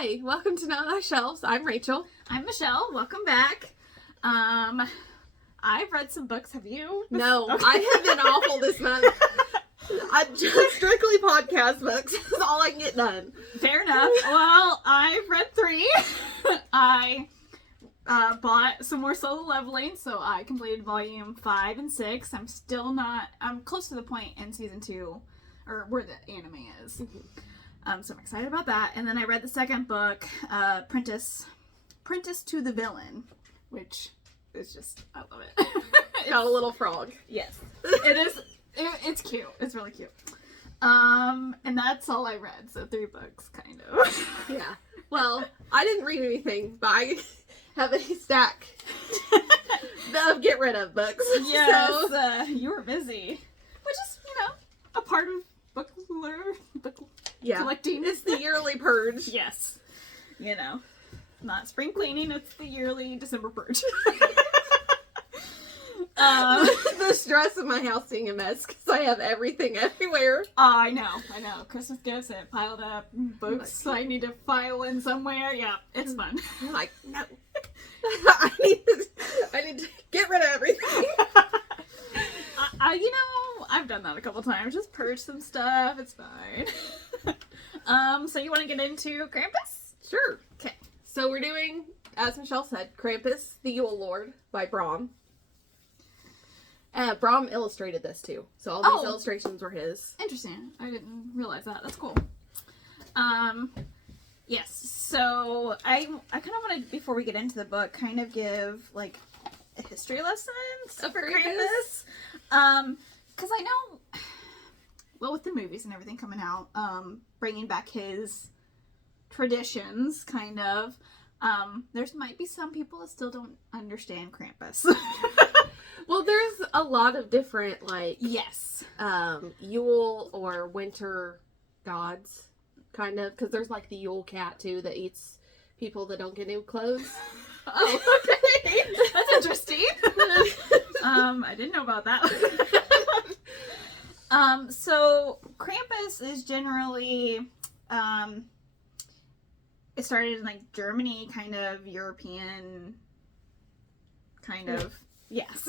Hi, welcome to Not On Shelves. I'm Rachel. I'm Michelle. Welcome back. I've read some books. Have you? No, Okay. I have been awful this month. I just strictly podcast books. That's all I can get done. Fair enough. Well, I've read 3. I bought some more solo leveling, so I completed volume 5 and 6. I'm close to the point in season 2, or where the anime is. Mm-hmm. So I'm excited about that. And then I read the second book, Apprentice to the Villain, which is just, I love it. Got a little frog. Yes. It is. It's cute. It's really cute. And that's all I read. So 3 books, kind of. Yeah. Well, I didn't read anything, but I have a stack of get rid of books. Yes. So. You were busy, which is, a part of book collecting. It's the yearly purge. Yes. Not spring cleaning. It's the yearly December purge. The stress of my house being a mess because I have everything everywhere. I know. Christmas gifts and piled up books I need to file in somewhere. Yeah, it's fun. I'm like, no. I need to get rid of everything. I've done that a couple times. Just purge some stuff. It's fine. So you want to get into Krampus? Sure. Okay. So we're doing, as Michelle said, Krampus, the Yule Lord by Brom. Brom illustrated this too. So all these illustrations were his. Interesting. I didn't realize that. That's cool. Yes. So I kind of want to, before we get into the book, kind of give like a history lesson for Krampus. Because I know, well, with the movies and everything coming out, bringing back his traditions, kind of, there's might be some people that still don't understand Krampus. Well, there's a lot of different, yes, Yule or winter gods, kind of, because there's like the Yule cat too that eats people that don't get new clothes. Oh, okay. That's interesting. I didn't know about that. So Krampus is generally, it started in like Germany, kind of European, kind of, yes.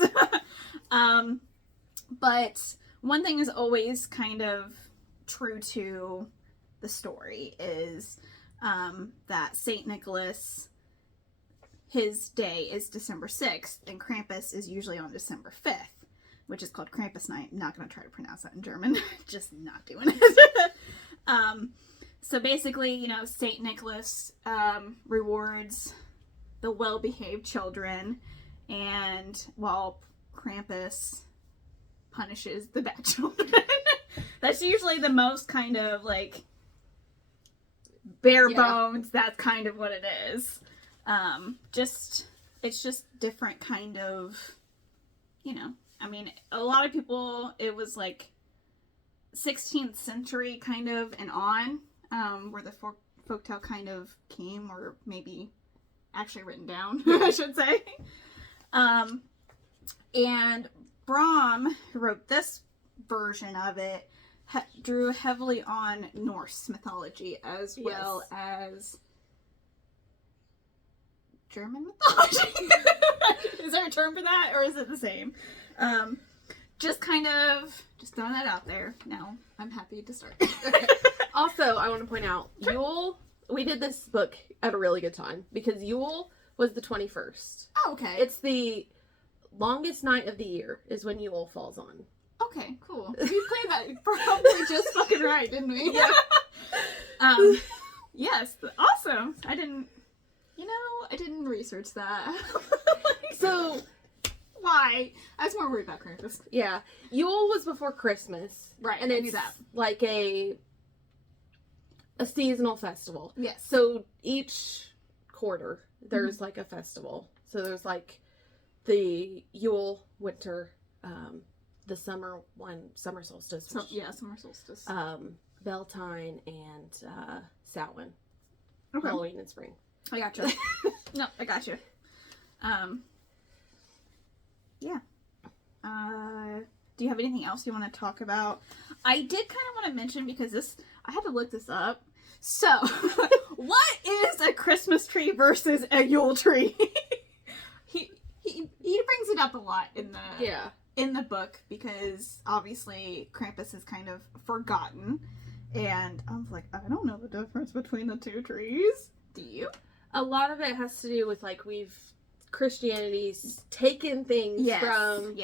But one thing is always kind of true to the story is, that Saint Nicholas, his day is December 6th, and Krampus is usually on December 5th, which is called Krampus Night. I'm not going to try to pronounce that in German. Just not doing it. So basically, Saint Nicholas rewards the well-behaved children, and while Krampus punishes the bad children. That's usually the most kind of like bare bones. That's kind of what it is. It's just different kind of, a lot of people, it was like 16th century kind of and on, where the folktale kind of came, or maybe actually written down, I should say. And Brom, who wrote this version of it, drew heavily on Norse mythology as well as German mythology. Is there a term for that, or is it the same? Just throwing that out there. Now, I'm happy to start. Okay. Also, I want to point out, Yule, we did this book at a really good time, because Yule was the 21st. Oh, okay. It's the longest night of the year is when Yule falls on. Okay, cool. We played that probably just fucking right, didn't we? Yeah. Yes, awesome. I didn't research that. So, why? I was more worried about Krampus. Yeah. Yule was before Christmas. Right, and I knew it's that. like a seasonal festival. Yes. So each quarter, there's like a festival. So there's like the Yule, winter, the summer one, summer solstice. Summer solstice. Beltane and Samhain. Okay. Halloween and spring. I gotcha. No, I gotcha. Yeah. Do you have anything else you want to talk about? I did kind of want to mention, because I had to look this up. So, what is just a Christmas tree versus a Yule tree. he brings it up a lot in the book because obviously Krampus is kind of forgotten, and I was like, I don't know the difference between the two trees. Do you? A lot of it has to do with like Christianity's taken things from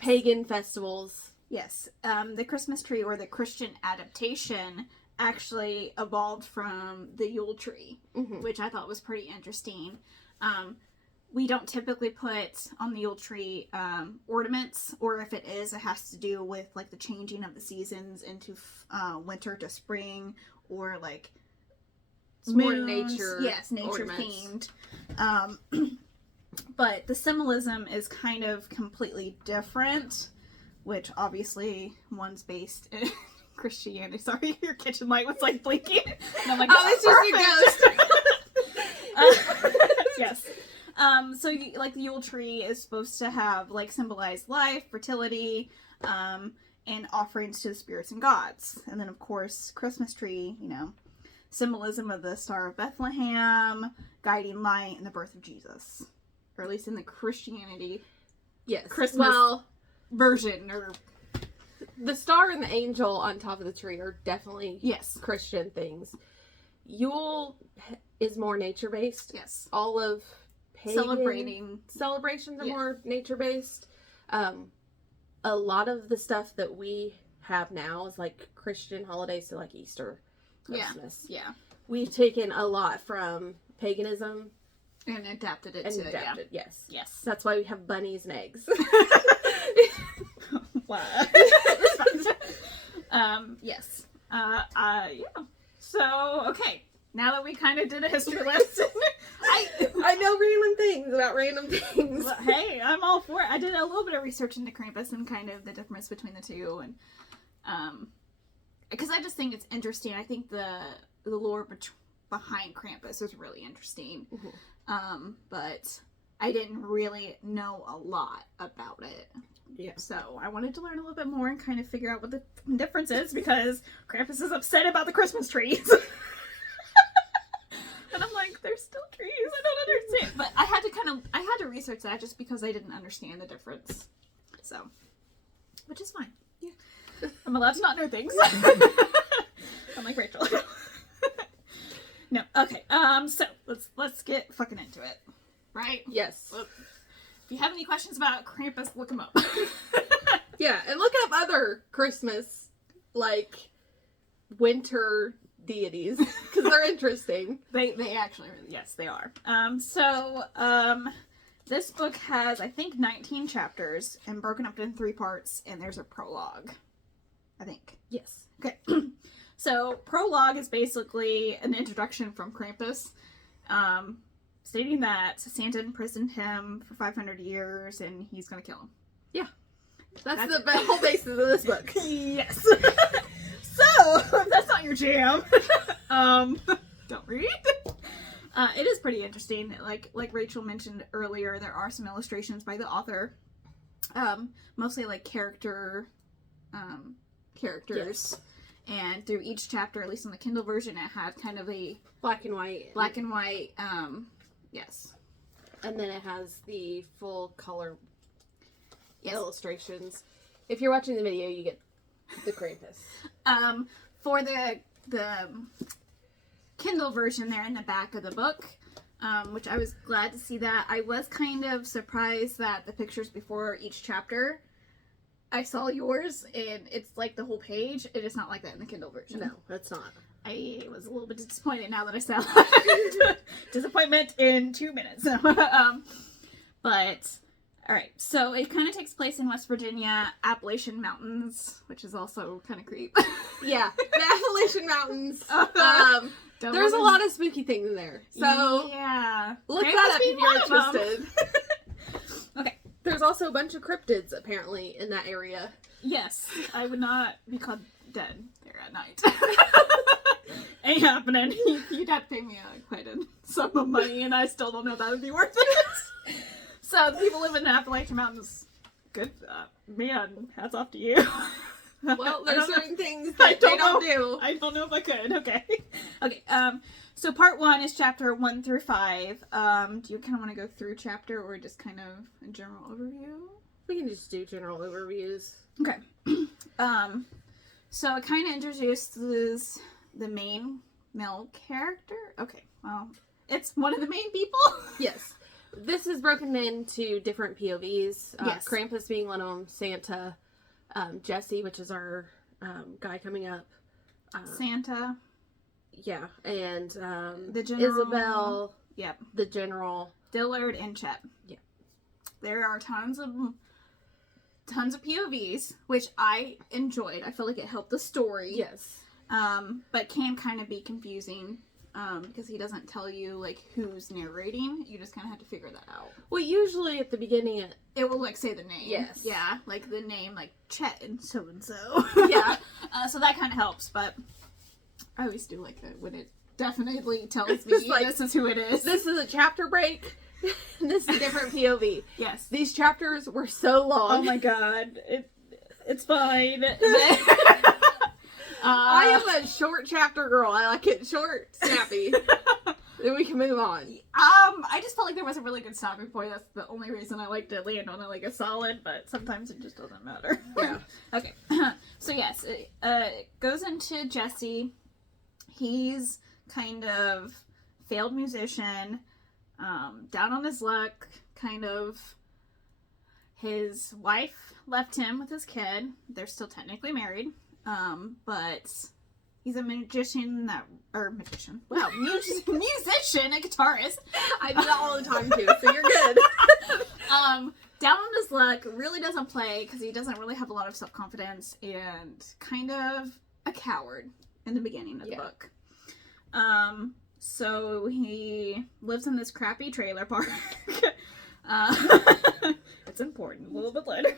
pagan festivals. Yes. The Christmas tree, or the Christian adaptation, actually evolved from the Yule tree, which I thought was pretty interesting. We don't typically put on the Yule tree ornaments, or if it is, it has to do with like the changing of the seasons into winter to spring, or like it's more nature. Yes, nature themed. But the symbolism is kind of completely different, which obviously one's based in Christianity. Sorry, your kitchen light was like blinking. And I'm like, oh, it's just a ghost. Yes. So like the Yule tree is supposed to have like symbolize life, fertility, and offerings to the spirits and gods. And then of course, Christmas tree, symbolism of the Star of Bethlehem, guiding light, and the birth of Jesus. Or at least in the Christianity Christmas version. Or the star and the angel on top of the tree are definitely Christian things. Yule is more nature-based. Yes. All of pagan celebrations are more nature-based. A lot of the stuff that we have now is like Christian holidays, so like Easter, Christmas. Yeah. We've taken a lot from paganism and adapted it yes. Yes. That's why we have bunnies and eggs. What? Yes. Yeah. So, okay. Now that we kind of did a history lesson, I know random things about random things. Well, hey, I'm all for it. I did a little bit of research into Krampus and kind of the difference between the two, and because I just think it's interesting. I think the lore behind Krampus is really interesting, but I didn't really know a lot about it. Yeah. So I wanted to learn a little bit more and kind of figure out what the difference is, because Krampus is upset about the Christmas trees. And I'm like, there's still trees. I don't understand. But I had to research that just because I didn't understand the difference. So, which is fine. Yeah. I'm allowed to not know things. I'm like Rachel. No. Okay. So let's get fucking into it. Right? Yes. Well, if you have any questions about Krampus, look him up. Yeah, and look up other Christmas, like, winter deities, because they're interesting. They actually, yes, they are. This book has, I think, 19 chapters and broken up in 3 parts, and there's a prologue, I think. Yes. Okay. So, prologue is basically an introduction from Krampus, stating that Santa imprisoned him for 500 years, and he's gonna kill him. Yeah. That's the whole basis of this book. Yes. So, if that's not your jam, don't read. It is pretty interesting. Like Rachel mentioned earlier, there are some illustrations by the author. Mostly like characters. Yes. And through each chapter, at least on the Kindle version, it had kind of a black and white. Yes. And then it has the full color illustrations. If you're watching the video, you get the Krampus. For the Kindle version there in the back of the book, which I was glad to see that. I was kind of surprised that the pictures before each chapter, I saw yours, and it's like the whole page. It is not like that in the Kindle version. No, that's not. I was a little bit disappointed now that I saw that. Disappointment in 2 minutes. But, alright, so it kind of takes place in West Virginia, Appalachian Mountains, which is also kind of creep. Yeah, the Appalachian Mountains. There's a lot of spooky things in there. So, yeah. Look that up if you're interested. Okay. There's also a bunch of cryptids, apparently, in that area. Yes, I would not be caught dead there at night. Ain't happening. You'd have to pay me quite a sum of money, and I still don't know if that would be worth it. So, the people living in the Appalachian Mountains, good, man, hats off to you. Well, there's certain things I that don't they don't know. do. I don't know if I could. Okay. Okay. So part 1 is chapter 1 through 5. Do you kind of want to go through chapter or just kind of a general overview? We can just do general overviews. Okay. So it kind of introduces the main male character. Okay. Well, it's one of the main people. Yes. This is broken into different POVs. Yes. Krampus being one of them. Santa. Jesse, which is our guy coming up. Santa. Yeah. And The general. Isabel. Yep. The general. Dillard and Chet. Yeah. There are tons of POVs, which I enjoyed. I feel like it helped the story. Yes. But can kind of be confusing because he doesn't tell you like who's narrating. You just kind of have to figure that out. Well, usually at the beginning, It will like say the name. Yes. Yeah, like the name, like Chet and so and so. Yeah. So that kind of helps. But I always do like that when it definitely tells It's me just like, this is who it is. this is a chapter break. This is a different POV. Yes. These chapters were so long. Oh my god. It's fine. I am a short chapter girl. I like it short, snappy. Then we can move on. I just felt like there was a really good stopping point. That's the only reason I like to land on it like a solid, but sometimes it just doesn't matter. Yeah. Okay. So yes, it goes into Jesse. He's kind of failed musician, down on his luck, kind of. His wife left him with his kid. They're still technically married. But he's a musician, musician, a guitarist. I do that all the time too, so you're good. Down on his luck, really doesn't play because he doesn't really have a lot of self-confidence and kind of a coward in the beginning of the book. So he lives in this crappy trailer park. It's important, a little bit later.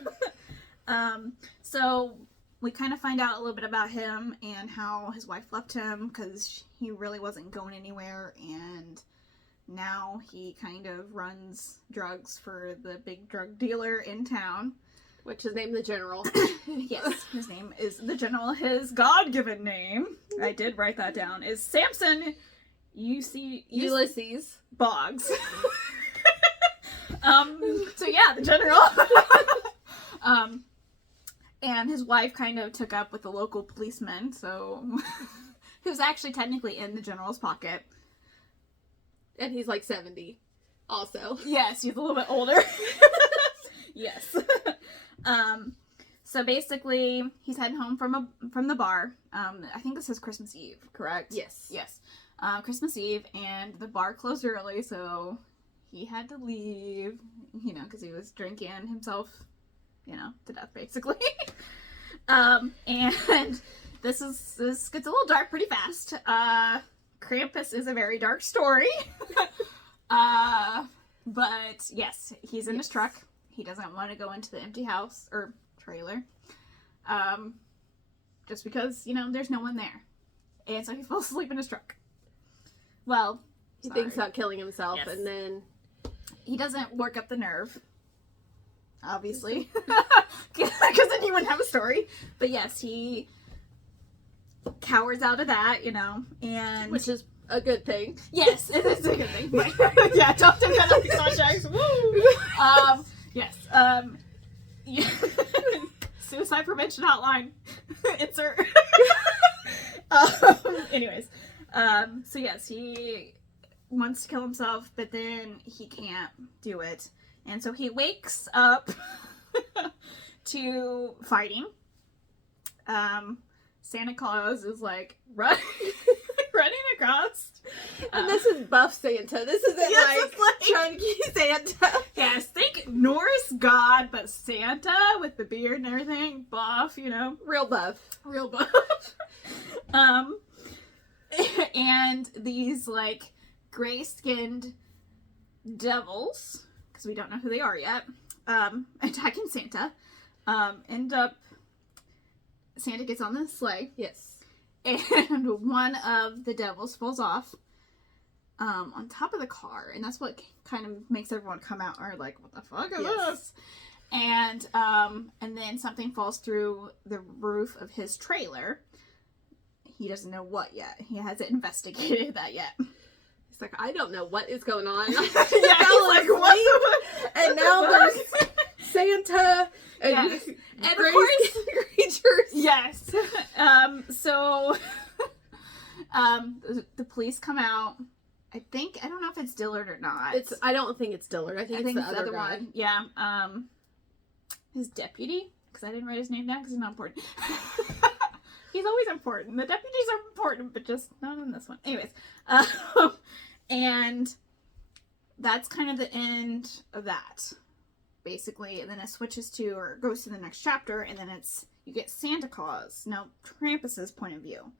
So we kind of find out a little bit about him and how his wife left him because he really wasn't going anywhere, and now he kind of runs drugs for the big drug dealer in town. Which is named the General. Yes, his name is the General. His God-given name, I did write that down, is Samson Ulysses Boggs. So yeah, the General. And his wife kind of took up with the local policeman, so who's actually technically in the General's pocket. And he's like 70 also. Yes, he's a little bit older. Yes. So basically, he's heading home from the bar. I think this is Christmas Eve, correct? Yes. Yes. Christmas Eve, and the bar closed early, so he had to leave, because he was drinking himself, to death, basically. And this gets a little dark pretty fast. Krampus is a very dark story. But yes, he's in his truck. He doesn't want to go into the empty house or trailer. Just because, there's no one there. And so he falls asleep in his truck. Well, he thinks about killing himself, yes. And then he doesn't work up the nerve. Obviously. Because then he wouldn't have a story. But yes, he cowers out of that, and... Which is a good thing. Yes, it is a good thing. Yeah, don't take that out of context. Woo! Yes. Yeah. Suicide prevention hotline. Insert. Anyways. So yes, he wants to kill himself, but then he can't do it. And so he wakes up to fighting. Santa Claus is like running across. And this is buff Santa. This isn't like chunky Santa. Yes, think Norse god, but Santa with the beard and everything. Buff, Real buff. Real buff. And these like gray-skinned devils, because we don't know who they are yet, attacking Santa. Santa gets on the sleigh. Yes. And one of the devils falls off on top of the car. And that's what kind of makes everyone come out and are like, what the fuck is this? And then something falls through the roof of his trailer. He doesn't know what yet. He hasn't investigated that yet. He's like, I don't know what is going on. Yeah, he's like, what? And now there's Santa and, Yes. And of Grace course, creatures. yes. So the police come out. I don't know if it's Dillard or not. I don't think it's Dillard. I think it's the other guy. one. Yeah. His deputy, because I didn't write his name down because he's not important. He's always important. The deputies are important, but just not in this one. Anyways, and that's kind of the end of that, basically. And then it switches to, or goes to the next chapter, and then you get Santa Claus, now Krampus's point of view,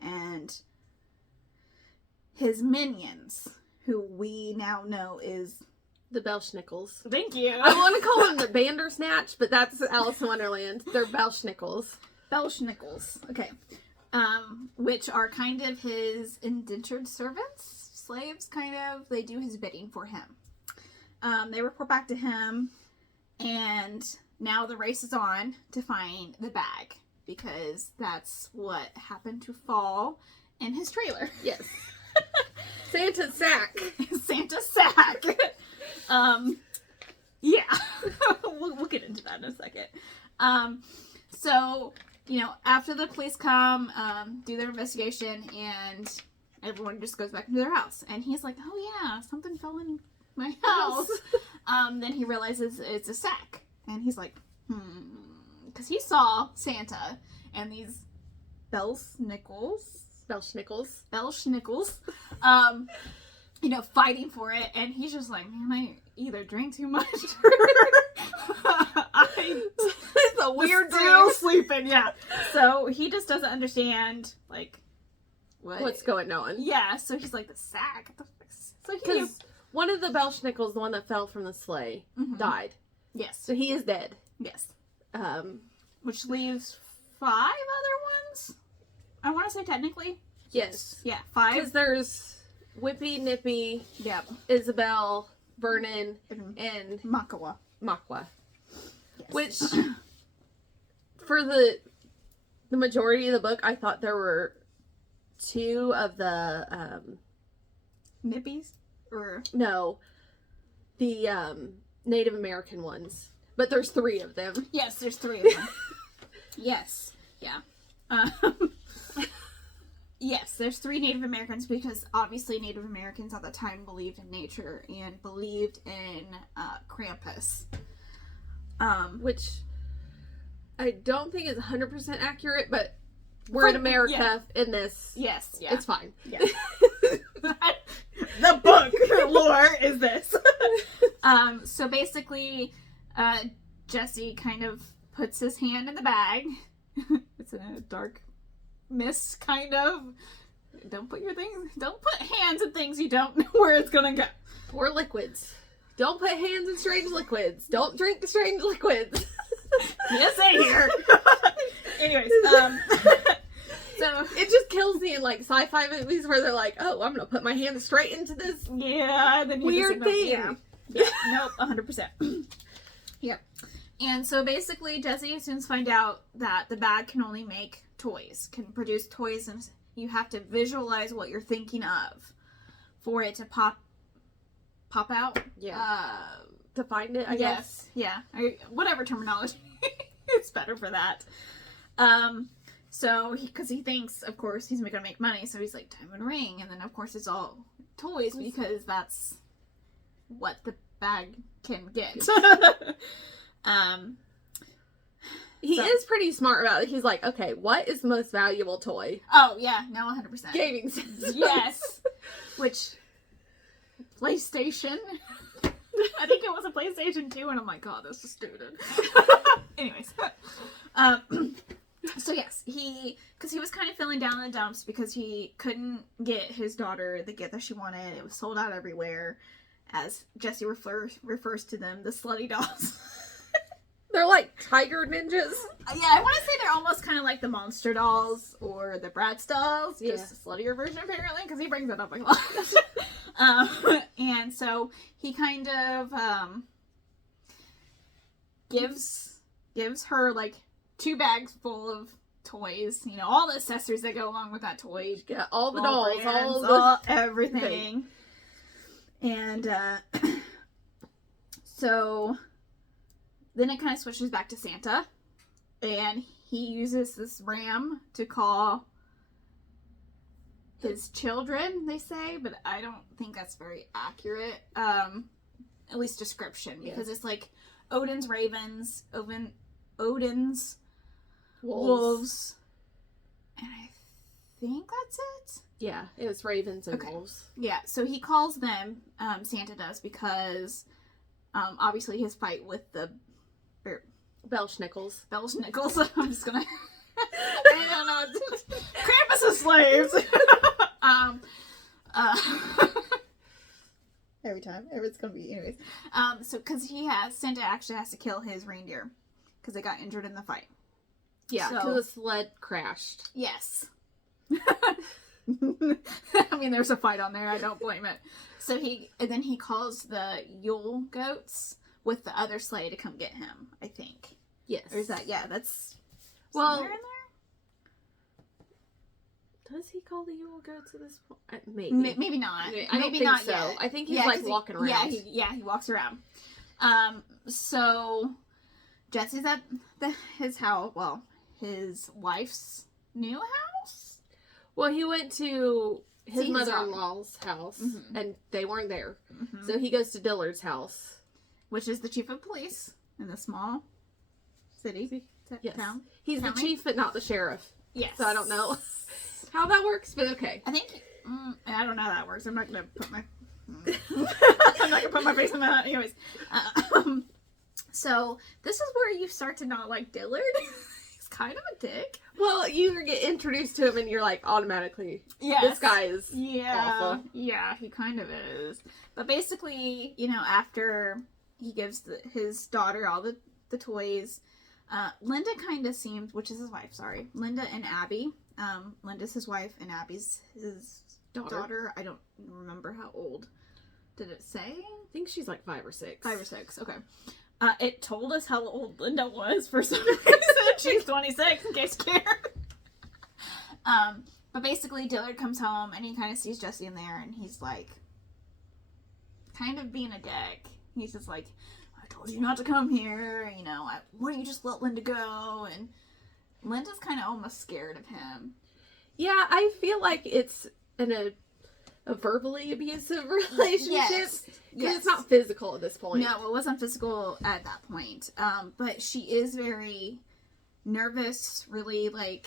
and his minions, who we now know is The Belschnickels. Thank you. I want to call them the Bandersnatch, but that's Alice in Wonderland. They're Belschnickels. Belschnickels. Okay. Which are kind of his indentured servants, slaves, kind of. They do his bidding for him. They report back to him, and now the race is on to find the bag, because that's what happened to fall in his trailer. Yes. Santa's sack. Santa's sack. Yeah. we'll get into that in a second. So, after the police come, do their investigation, and everyone just goes back into their house. And he's like, oh yeah, something fell in my house. Then he realizes it's a sack. And he's like, because he saw Santa and these Belschnickels, fighting for it, and he's just like, man, I either drank too much or It's a weird still dream. sleeping, yeah. So he just doesn't understand, like, What's going on? Yeah, so he's like, the sack? What the fuck? So he... Because one of the Belschnickels, the one that fell from the sleigh, died. Yes. So he is dead. Yes. Which leaves 5 other ones? I want to say technically. Yes. Yeah, 5. Because there's Whippy, Nippy, Yep. Isabel, Vernon, and Makawa. Makwa. Yes. Which, for the majority of the book, I thought there were 2 of the, Nippies? Or... No. The, Native American ones. But there's 3 of them. Yes, there's 3 of them. Yes. Yeah. Yes, there's 3 Native Americans, because obviously Native Americans at the time believed in nature and believed in Krampus. Which I don't think is 100% accurate, but we're in America in this. Yes, yeah. It's fine. Yeah. The book lore is this. So basically, Jesse kind of puts his hand in the bag. It's in a dark mist, kind of. Don't put hands in things you don't know where it's gonna go. Or liquids. Don't put hands in strange liquids. Don't drink the strange liquids. PSA here. Anyways, so it just kills me in like sci-fi movies where they're like, "Oh, I'm gonna put my hand straight into this then weird thing." Yeah, nope, 100%. Yep. And so basically, Jesse soon finds out that the bag can only make toys, can produce toys, and you have to visualize what you're thinking of for it to pop out. Yeah. To find it, I guess. Yeah. Whatever terminology. It's better for that. So, because he thinks, of course, he's going to make money, so he's like, diamond ring, and then, of course, it's all toys, because that's what the bag can get. He is pretty smart about it. He's like, okay, what is the most valuable toy? Oh, yeah, no, 100%. Gaming system. Yes. Which, PlayStation. I think it was a PlayStation 2, and I'm like, God, this is stupid. Anyways. So yes, because he was kind of feeling down in the dumps because he couldn't get his daughter the gift that she wanted. It was sold out everywhere. As Jesse refers to them, the slutty dolls. They're like tiger ninjas. Yeah, I want to say they're almost kind of like the monster dolls or the Bratz dolls. Just a sluttier version, apparently, because he brings it up a lot. And so he kind of gives her like 2 bags full of toys. You know, all the accessories that go along with that toy. Yeah, all the Ball dolls, brands, all the everything. And so then it kind of switches back to Santa, and he uses this ram to call his children, they say, but I don't think that's very accurate. At least description, because it's like Odin's ravens, Odin's wolves, and I think that's it. Yeah, it was ravens and wolves. Yeah, so he calls them, Santa does, because obviously his fight with the Belschnickels. I'm just gonna I don't know. Krampus is slaves. Every time. It's gonna be anyways. So because Santa actually has to kill his reindeer because they got injured in the fight. Yeah, because the sled crashed. Yes. I mean, there's a fight on there. I don't blame it. So then he calls the Yule goats with the other sleigh to come get him, I think. Yes. Or is that, that's somewhere in there? Does he call the Yule goats at this point? Maybe. Maybe not. I don't think not so. Yet. I think he's walking around. He walks around. So Jesse's at his house. Well, his wife's new house. Well, he went to his mother-in-law's house, and they weren't there. Mm-hmm. So he goes to Dillard's house, which is the chief of police in the small city town. He's the chief, but not the sheriff. Yes. So I don't know how that works, but okay. I think I don't know how that works. I'm not gonna put my I'm not gonna put my face in that. Anyways, so this is where you start to not like Dillard. He's kind of a dick. Well, you get introduced to him, and you're like automatically, this guy is awful. Yeah, he kind of is. But basically, after he gives his daughter all the toys, Linda kind of seems, which is his wife, sorry. Linda and Abby. Linda's his wife, and Abby's his daughter. I don't remember how old. Did it say? I think she's like 5 or 6. 5 or 6, okay. It told us how old Linda was for some reason. She's 26, in case you care. But basically, Dillard comes home, and he kind of sees Jesse in there, and he's like, kind of being a dick. He's just like, I told you not to come here, why don't you just let Linda go? And Linda's kind of almost scared of him. Yeah, I feel like it's a verbally abusive relationship. Yes. It's not physical at this point. No, it wasn't physical at that point. But she is very nervous, really like,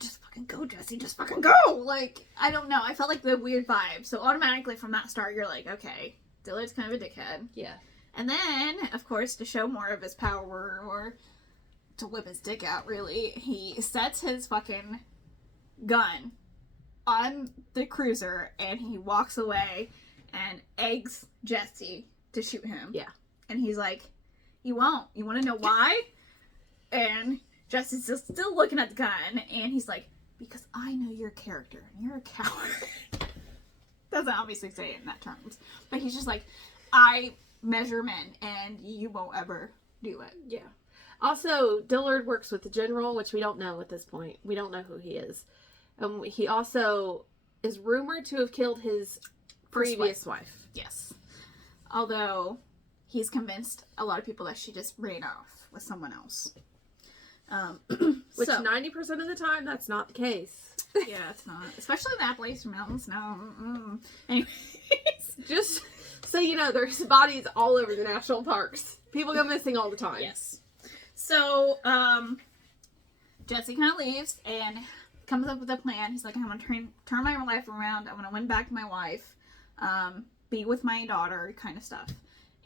just fucking go, Jesse, just fucking go. Like, I don't know. I felt like the weird vibe. So automatically from that start, you're like, okay, Dillard's kind of a dickhead. Yeah. And then, of course, to show more of his power or to whip his dick out, really, he sets his fucking gun on the cruiser and he walks away and eggs Jesse to shoot him. Yeah. And he's like, you won't. You want to know why? And Jesse's just still looking at the gun and he's like, because I know your character and you're a coward. Doesn't obviously say it in that terms. But he's just like, I measure men and you won't ever do it. Yeah. Also, Dillard works with the general, which we don't know at this point. We don't know who he is. He also is rumored to have killed his previous wife. Yes. Although he's convinced a lot of people that she just ran off with someone else. Which 90% of the time, that's not the case. Yeah, it's not. Especially in the Appalachian Mountains. No. Anyways. Just so you know, there's bodies all over the national parks. People go missing all the time. Yes. So, Jesse kind of leaves and comes up with a plan. He's like, I'm going to turn my life around. I'm going to win back my wife. Be with my daughter, kind of stuff.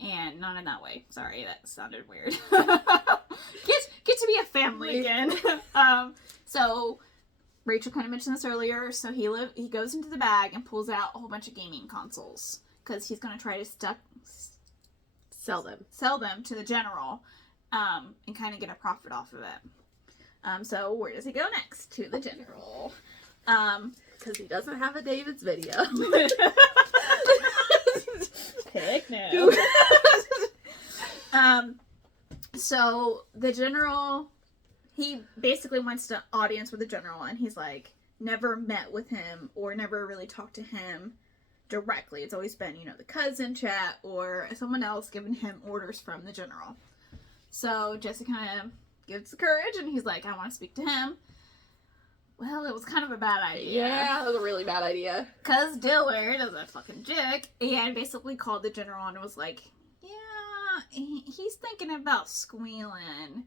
And not in that way. Sorry, that sounded weird. Get to be a family again. So, Rachel kind of mentioned this earlier. So, he goes into the bag and pulls out a whole bunch of gaming consoles. Because he's going to try to sell them to the general. And kind of get a profit off of it. So where does he go next? To the general. Because he doesn't have a David's video. Heck no. So the general, he basically wants to audience with the general, and he's like, never met with him or never really talked to him directly. It's always been, the cousin chat or someone else giving him orders from the general. So Jesse kind of gives the courage, and he's like, I want to speak to him. Well, it was kind of a bad idea. Yeah, it was a really bad idea. Because Dillard is a fucking dick, and basically called the general and was like, yeah, he's thinking about squealing.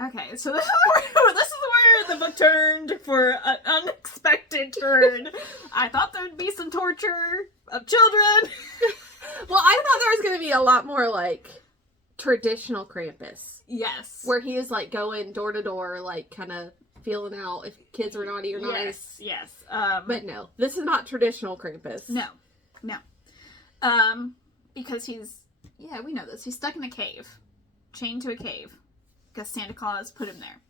Okay, so this is where the book turned for an unexpected turn. I thought there would be some torture of children. Well, I thought there was going to be a lot more, like, traditional Krampus. Yes. Where he is, like, going door to door, like, kind of feeling out if kids are naughty or nice. Yes. But no, this is not traditional Krampus. No. Because we know this. He's stuck in a cave. Chained to a cave. Because Santa Claus put him there.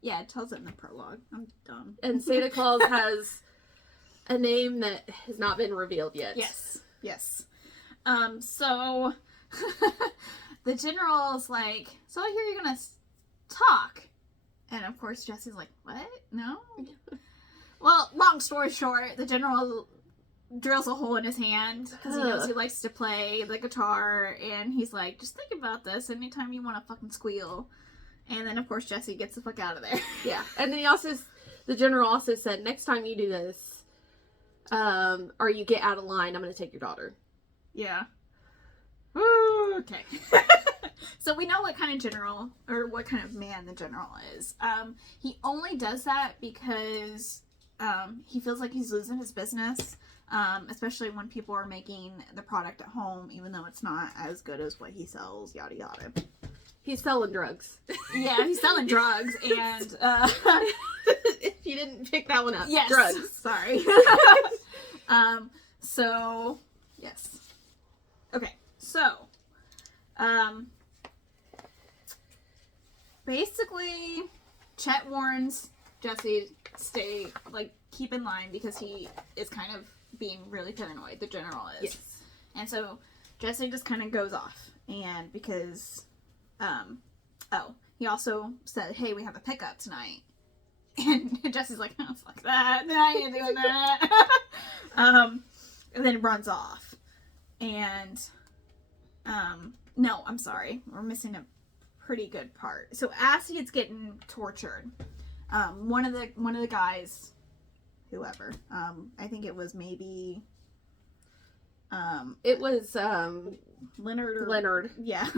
Yeah, it tells it in the prologue. I'm dumb. And Santa Claus has a name that has not been revealed yet. Yes. So the general's like, so I hear you're gonna talk. And of course Jesse's like, what? No? Well, long story short, the general drills a hole in his hand because he knows he likes to play the guitar, and he's like, just think about this anytime you want to fucking squeal. And then of course Jesse gets the fuck out of there. Yeah. And then the general also said, next time you do this, or you get out of line, I'm gonna take your daughter. Yeah. Okay. So we know what kind of general, or what kind of man the general is. He only does that because he feels like he's losing his business, especially when people are making the product at home, even though it's not as good as what he sells, yada yada. He's selling drugs. Yeah, he's selling drugs, and if you didn't pick that one up, yes, drugs. Sorry. So yes. Okay, so basically, Chet warns Jesse keep in line because he is kind of being really paranoid. The general is. Yes. And so Jesse just kind of goes off, and because he also said, hey, we have a pickup tonight. And Jesse's like, oh, fuck that. I ain't doing that. And then runs off. And, no, I'm sorry. We're missing a pretty good part. So as he's getting tortured, one of the guys, whoever, I think it was maybe, it was, Leonard. Yeah.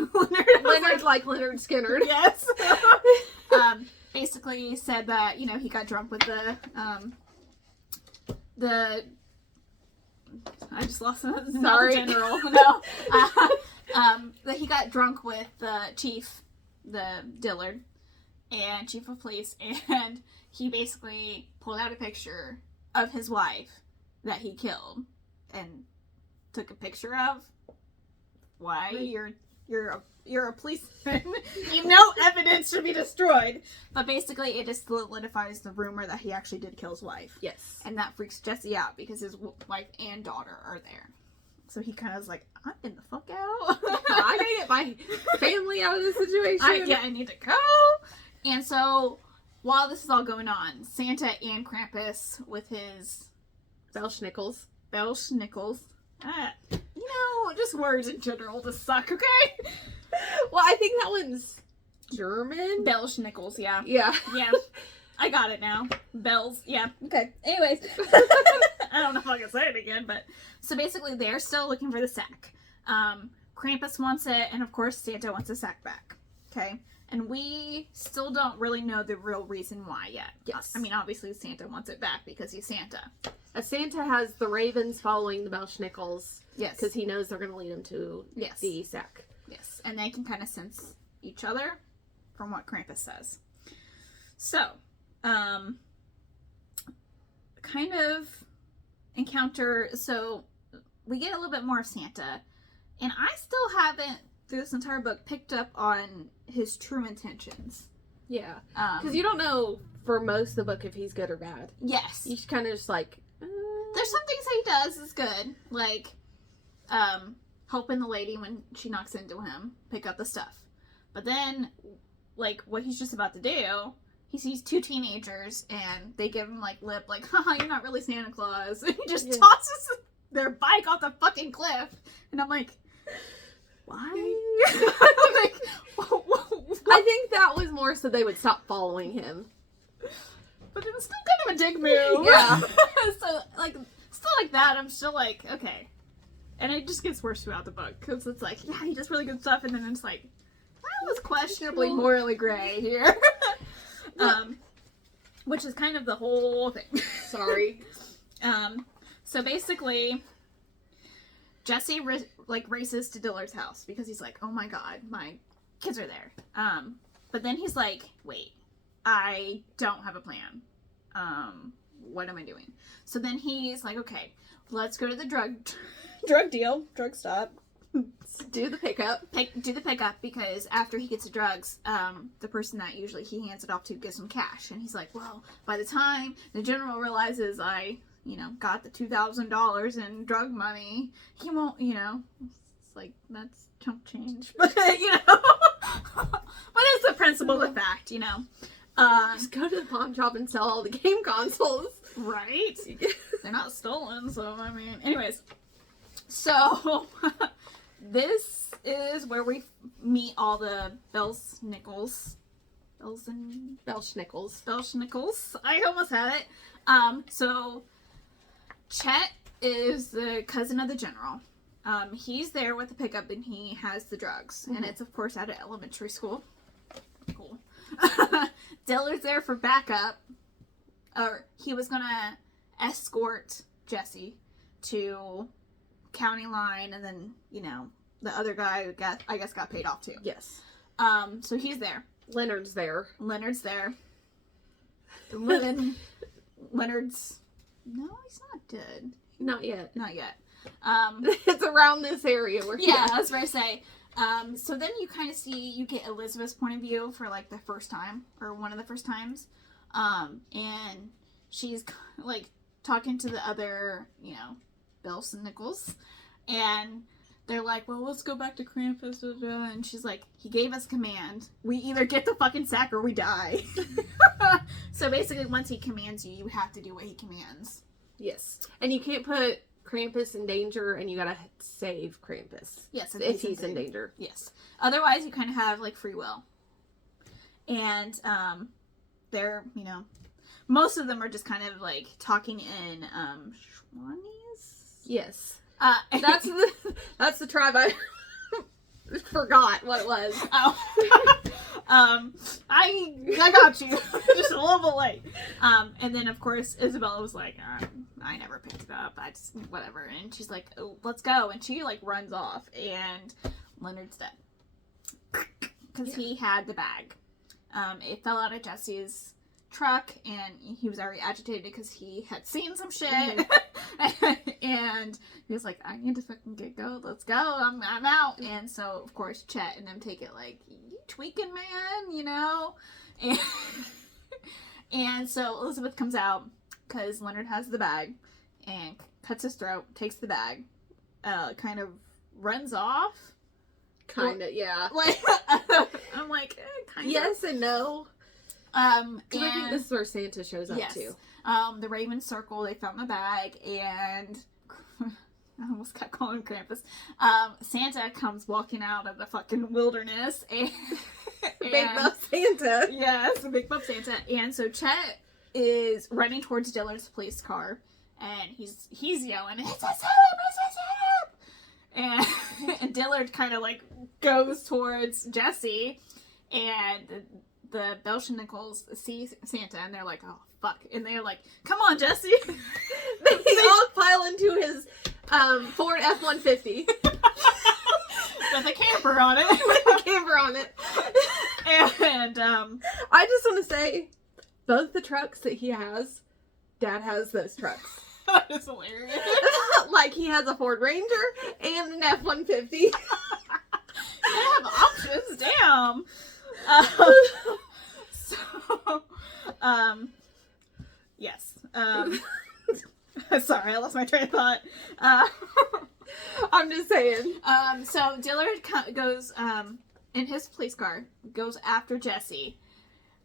Leonard like Leonard Skinner. Yes. Basically said that, he got drunk with I just lost it. Sorry. General. No. That he got drunk with the chief, the Dillard, and chief of police, and he basically pulled out a picture of his wife that he killed and took a picture of. Why? You're a policeman. No evidence should be destroyed. But basically, it just solidifies the rumor that he actually did kill his wife. Yes. And that freaks Jesse out because his wife and daughter are there. So he kind of is like, I'm in the fuck out. I gotta get my family out of this situation. I need to go. And so, while this is all going on, Santa and Krampus with his Belschnickels. Just words in general just suck, okay? Well, I think that one's German. Belschnickels, yeah. Yeah. Yeah. I got it now. Bells, yeah. Okay. Anyways. I don't know if I can say it again, but... So basically, they're still looking for the sack. Krampus wants it, and of course, Santa wants the sack back. Okay? And we still don't really know the real reason why yet. Yes. I mean, obviously, Santa wants it back because he's Santa. Santa has the ravens following the Belschnickels. Yes. Because he knows they're going to lead him to the sack. Yes. And they can kind of sense each other from what Krampus says. So, kind of encounter... So, we get a little bit more of Santa. And I still haven't, through this entire book, picked up on his true intentions. Yeah. Because you don't know for most of the book if he's good or bad. Yes. You kind of just like... There's some things that he does is good. Like, helping the lady when she knocks into him pick up the stuff. But then, like, what he's just about to do, he sees two teenagers, and they give him, like, lip, like, haha, you're not really Santa Claus. And he just tosses their bike off the fucking cliff. And I'm like, why? I'm like, I think that was more so they would stop following him. But it was still kind of a dick move. Yeah. So, like, still like that, I'm still like, okay. And it just gets worse throughout the book. Because it's like, yeah, he does really good stuff. And then it's like, that was questionably morally gray here. Which is kind of the whole thing. Sorry. So basically, Jesse races to Dillard's house because he's like, oh my god, my kids are there. But then he's like, wait, I don't have a plan. What am I doing? So then he's like, okay, let's go to the drug stop. Do the pickup. Do the pickup, because after he gets the drugs, the person that usually he hands it off to gives him cash. And he's like, well, by the time the general realizes I, got the $2,000 in drug money, he won't, it's like, that's chump change. But, but it's the principle of the fact, Just go to the pawn shop and sell all the game consoles. Right? They're not stolen, so, I mean, anyways. So, this is where we meet all the Belschnickels. I almost had it. So, Chet is the cousin of the general. He's there with the pickup and he has the drugs. Mm-hmm. And it's, of course, at an elementary school. Cool. Dillard's there for backup. Or he was going to escort Jesse to county line, and then, the other guy got paid off too. Yes. So he's there. Leonard's there. Leonard's, no, he's not dead. Not yet. It's around this area where I was about to say. So then you kind of you get Elizabeth's point of view for like the first time, or one of the first times. And she's like talking to the other, Bells and Nichols, and they're like, well, let's go back to Krampus, and she's like, he gave us command. We either get the fucking sack or we die. So basically, once he commands you, you have to do what he commands. Yes. And you can't put Krampus in danger, and you gotta save Krampus. Yes. If he's in danger. Yes. Otherwise, you kind of have, like, free will. And, they're, most of them are just kind of, like, talking in, Shawnees? Yes. That's the tribe I forgot what it was. Oh. I got you. Just a little bit late. And then of course Isabella was like, I never picked it up. I just whatever. And she's like, oh, let's go. And she like runs off, and Leonard's dead because he had the bag. It fell out of Jesse's truck, and he was already agitated because he had seen some shit. And he was like, I need to fucking get go. Let's go. I'm out. And so of course Chet and them take it like, you tweaking, man, and so Elizabeth comes out because Leonard has the bag and cuts his throat, takes the bag, kind of runs off. Kind of, yeah. Like, I'm like, kind of. Yes and no. And I think this is where Santa shows up too. The Raven Circle, they found the bag, and I almost kept calling him Krampus. Santa comes walking out of the fucking wilderness, and Big Buff Santa. Yes, Big Buff Santa. And so Chet is running towards Dillard's police car, and he's yelling, "It's a setup! And Dillard kind of like goes towards Jesse, and the Belschnickels see Santa, and they're like, oh, fuck. And they're like, come on, Jesse. They all pile into his Ford F-150. With a camper on it. And I just want to say, both the trucks that he has, Dad has those trucks. That is hilarious. Like, he has a Ford Ranger and an F-150. You have options, damn. Yes. Sorry, I lost my train of thought. I'm just saying. So Dillard goes in his police car, goes after Jesse,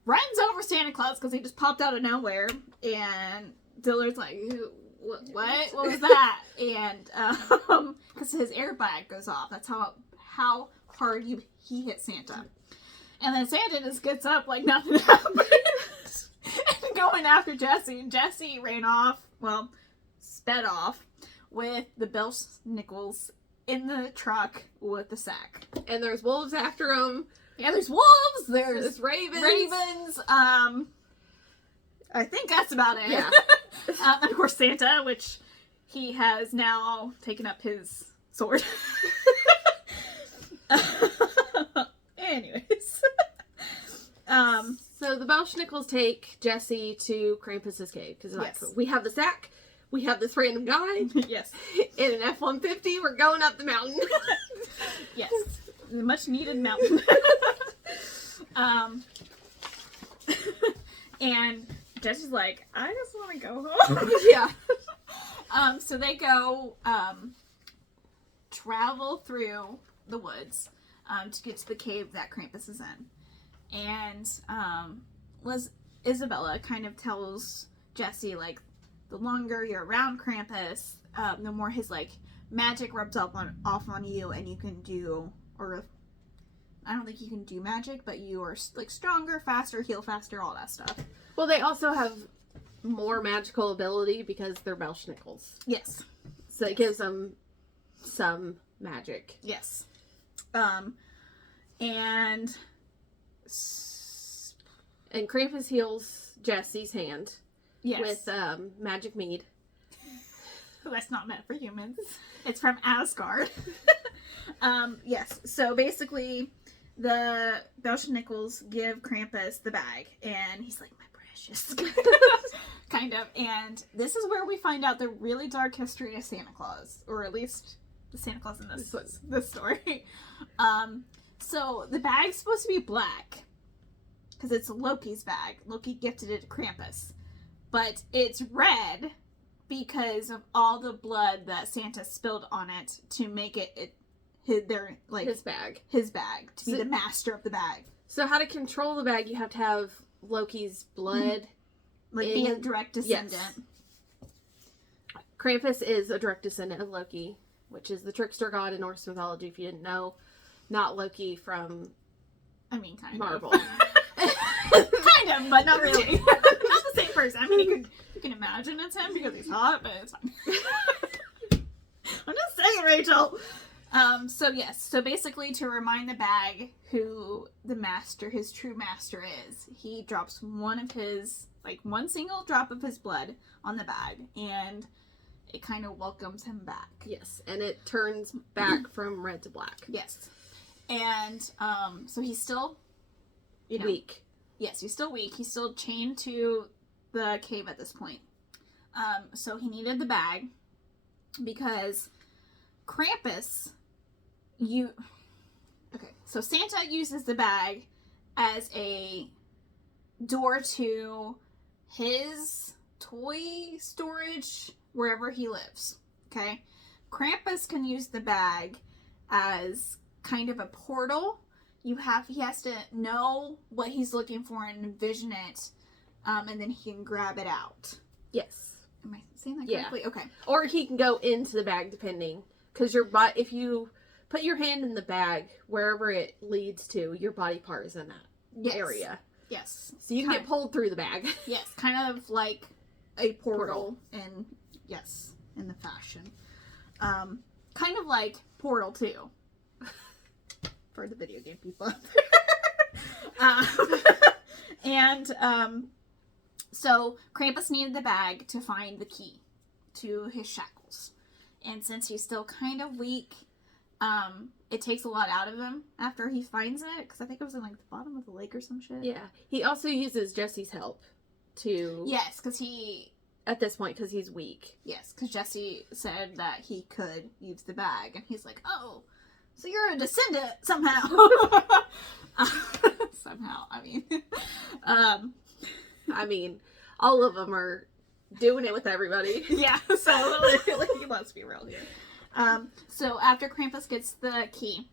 runs over Santa Claus because he just popped out of nowhere, and Dillard's like, what was that? And because his airbag goes off, that's how hard he hit Santa. And then Santa just gets up like nothing happened and going after Jesse. And Jesse sped off with the Belsnickels in the truck with the sack. And there's wolves after him. Yeah, there's wolves. There's ravens. I think that's about it. Yeah. And of course Santa, which he has now taken up his sword. Anyways. So the Belsnickels take Jesse to Krampus's cave because Yes. we have the sack, we have this random guy Yes. in an F-150. We're going up the mountain. Yes. The much needed mountain. And Jesse's like, I just want to go home. Yeah. So they go travel through the woods to get to the cave that Krampus is in. And Isabella kind of tells Jesse, like, the longer you're around Krampus, the more his, like, magic rubs off on you, and you can do, or I don't think you can do magic, but you are, like, stronger, faster, heal faster, all that stuff. Well, they also have more magical ability because they're Belsnickels. Yes. So it gives them some magic. Yes. And Krampus heals Jesse's hand yes. with magic mead. That's not meant for humans. It's from Asgard. Yes. So basically, the Belsnickels give Krampus the bag, and he's like, my precious. Kind of. And this is where we find out the really dark history of Santa Claus, or at least the Santa Claus in this story. So the bag's supposed to be black because it's Loki's bag. Loki gifted it to Krampus, but it's red because of all the blood that Santa spilled on it to make it his bag to be the master of the bag. So how to control the bag? You have to have Loki's blood, be a direct descendant. Yes. Krampus is a direct descendant of Loki, which is the trickster god in Norse mythology. If you didn't know, not Loki from, kind Marvel. of. Kind of, but not really. Not the same person. I mean, you can imagine it's him because he's hot, but it's fine. I'm just saying, Rachel. So basically, to remind the bag who his true master is, he drops one single drop of his blood on the bag, and it kind of welcomes him back. Yes, and it turns back from red to black. Yes. And, so he's still, weak. Yes, he's still weak. He's still chained to the cave at this point. So he needed the bag because Krampus, so Santa uses the bag as a door to his toy storage wherever he lives. Okay? Krampus can use the bag as kind of a portal. He has to know what he's looking for and envision it, and then he can grab it out. Yes. Am I saying that correctly? Yeah. Okay. Or he can go into the bag depending, because if you put your hand in the bag, wherever it leads to, your body part is in that area. Yes. So you can get pulled through the bag. Yes, kind of like a portal. in the fashion. Kind of like Portal 2. For the video game people out there. So Krampus needed the bag to find the key to his shackles. And since he's still kind of weak, it takes a lot out of him after he finds it. Because I think it was in the bottom of the lake or some shit. Yeah. He also uses Jesse's help to... Yes, because he... At this point, because he's weak. Yes, because Jesse said that he could use the bag. And he's like, oh... So you're a descendant somehow. Somehow, I mean, all of them are doing it with everybody. Yeah, so let's be real here. So after Krampus gets the key,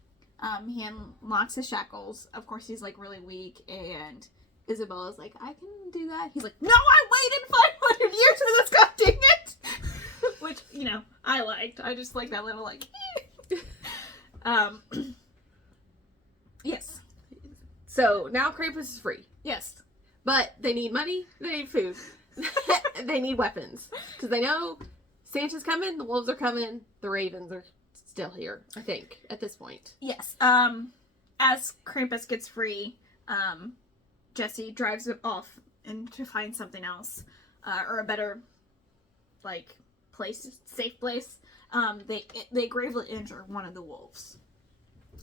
he unlocks his shackles. Of course, he's like really weak, and Isabella's like, I can do that. He's like, no, I waited 500 years for this, god dang it! Which, you know, I liked. I just like that little, like, yes. So now Krampus is free. Yes. But they need money, they need food, they need weapons. Because they know Santa's coming, the wolves are coming, the ravens are still here, I think, at this point. Yes. As Krampus gets free, Jesse drives it off and to find something else, or a better, like, place, safe place. They gravely injure one of the wolves.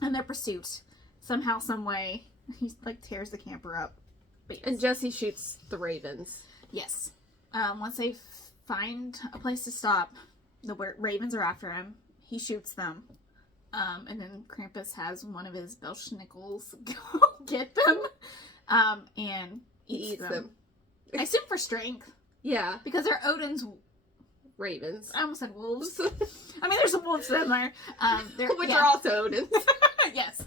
In their pursuit, somehow, some way, he, like, tears the camper up. But yes. And Jesse shoots the ravens. Yes. Once they find a place to stop, the ravens are after him. He shoots them. And then Krampus has one of his Belschnickels go get them. And He eats them. I assume for strength. Yeah. Because they're Odin's Ravens. I almost said wolves. I mean, there's some wolves in there. Which are also Odin's. Yes.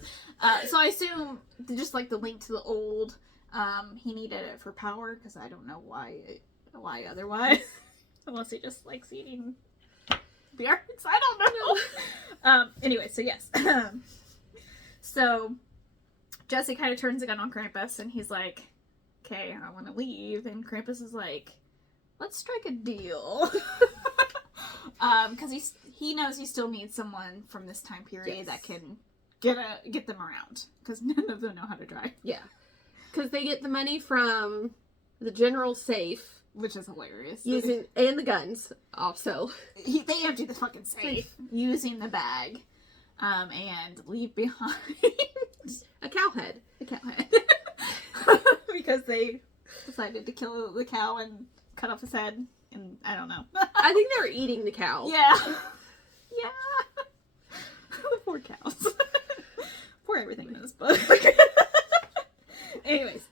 So I assume, just like the link to the old, he needed it for power, because I don't know why otherwise. Unless he just likes eating beer. I don't know. Anyway, so yes. So Jesse kind of turns the gun on Krampus, and he's like, okay, I want to leave. And Krampus is like, let's strike a deal. Because he knows he still needs someone from this time period that can get them around. Because none of them know how to drive. Yeah. Because they get the money from the general's safe. Which is hilarious. And the guns, also. They empty the fucking safe using the bag. And leave behind a cow head. A cow head. Because they decided to kill the cow and cut off his head. And I don't know. I think they were eating the cow. Yeah. Yeah. The poor cows. Poor everything in this book. Anyways.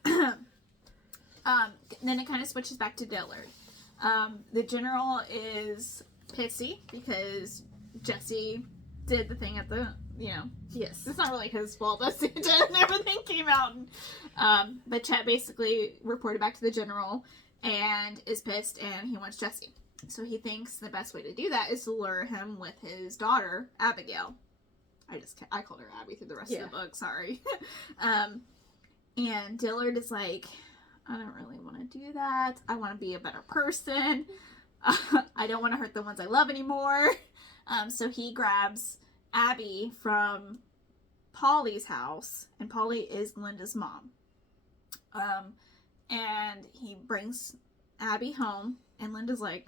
Then it kind of switches back to Dillard. The general is pissy because Jesse did the thing at the, Yes. It's not really his fault that Santa and everything came out. But Chet basically reported back to the general and is pissed, and he wants Jesse. So he thinks the best way to do that is to lure him with his daughter, Abigail. I called her Abby through the rest of the book, sorry. And Dillard is like, I don't really want to do that. I want to be a better person. I don't want to hurt the ones I love anymore. So he grabs Abby from Polly's house, and Polly is Linda's mom. And he brings Abby home, and Linda's like,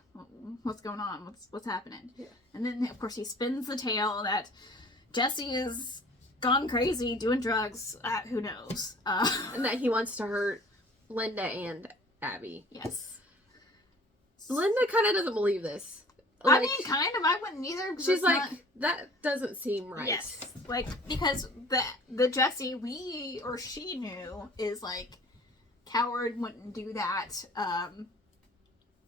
what's going on? What's happening? Yeah. And then, of course, he spins the tale that Jesse is gone crazy doing drugs at who knows. And that he wants to hurt Linda and Abby. Yes. Linda kind of doesn't believe this. I mean, kind of. I wouldn't either. She's like, that doesn't seem right. Yes. Like, because the Jesse she knew is like, coward, wouldn't do that,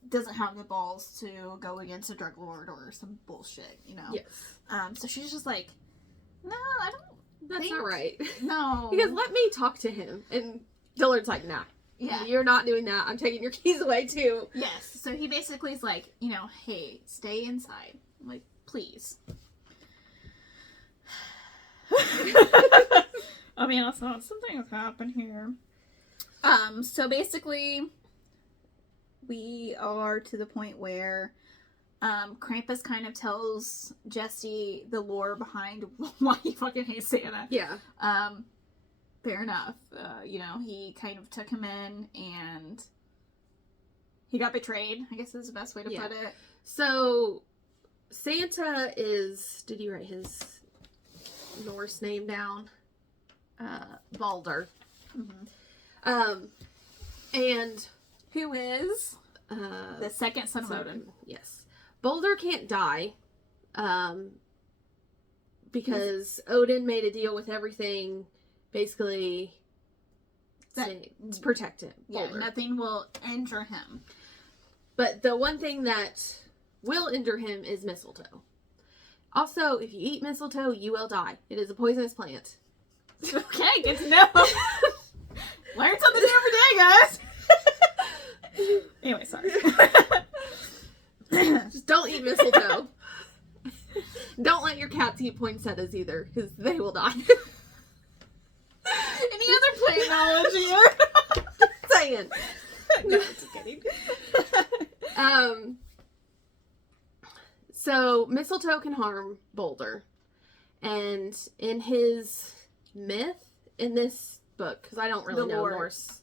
doesn't have the balls to go against a drug lord or some bullshit, Yes. So she's just like, no, I don't That's not right. No. Because let me talk to him. And Dillard's like, nah. Yeah. You're not doing that. I'm taking your keys away too. Yes. So he basically is like, hey, stay inside. I'm like, please. I mean, also, something has happened here. So basically, we are to the point where Krampus kind of tells Jesse the lore behind why he fucking hates Santa. Yeah. Fair enough. He kind of took him in and he got betrayed, I guess is the best way to put it. So, Santa is... Did you write his Norse name down? Balder. Mm-hmm. And... Who is the second son of Odin. Yes. Balder can't die. Because Odin made a deal with everything, basically, to protect him. Yeah, Balder. nothing will injure him. But the one thing that will injure him is mistletoe. Also, if you eat mistletoe, you will die. It is a poisonous plant. Okay, good to know. Learn something new every day, guys. Anyway, sorry. Just don't eat mistletoe. Don't let your cats eat poinsettias either, because they will die. Any other plant knowledge here? Just saying. No, just kidding. So mistletoe can harm Boulder, and in his myth in this book, because I don't really know Norse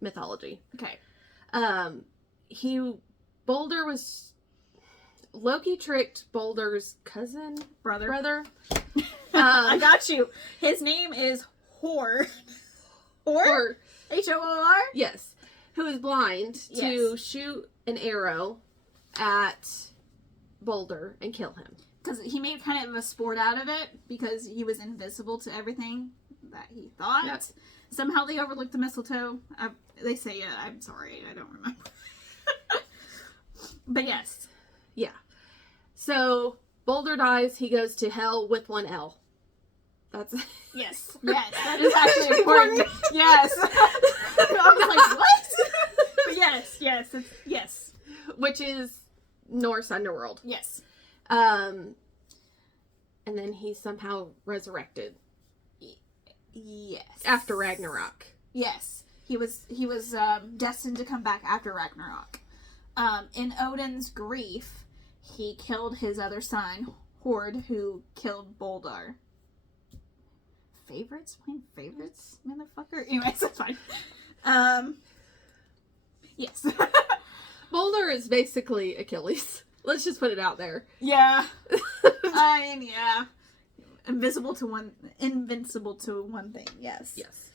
mythology. Okay. Loki tricked Boulder's brother. I got you. His name is Hor. Hor? H-O-O-R? Yes. Who is blind to Yes. shoot an arrow at Boulder and kill him. Because he made kind of a sport out of it because he was invisible to everything that he thought. Yep. Somehow they overlooked the mistletoe. They say it. I'm sorry. I don't remember. But yes. Yeah. So Boulder dies. He goes to hell with one L. That's Yes. Yes. That is actually important. Yes. I was like, what? But yes. Yes. Yes. which is Norse underworld. Yes. And then he's somehow resurrected. Yes. After Ragnarok. Yes. He was destined to come back after Ragnarok. In Odin's grief, he killed his other son, Hord, who killed Boldar. Favorites? Playing favorites, motherfucker? Anyways, that's fine. Yes. Boulder is basically Achilles. Let's just put it out there. Yeah. I mean, yeah. Invincible to one thing, yes. Yes.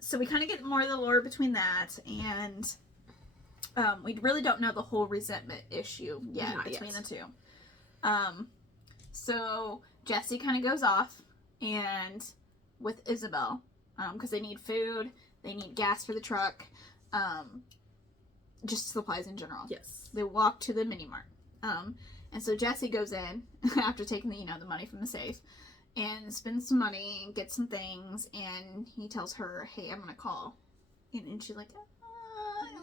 So we kind of get more of the lore between that, and we really don't know the whole resentment issue yet between the two. So Jesse kind of goes off and with Isabel, because they need food, they need gas for the truck, just supplies in general. Yes. They walk to the mini mart. And so Jesse goes in after taking the money from the safe and spends some money and gets some things, and he tells her, hey, I'm gonna call. And she's like,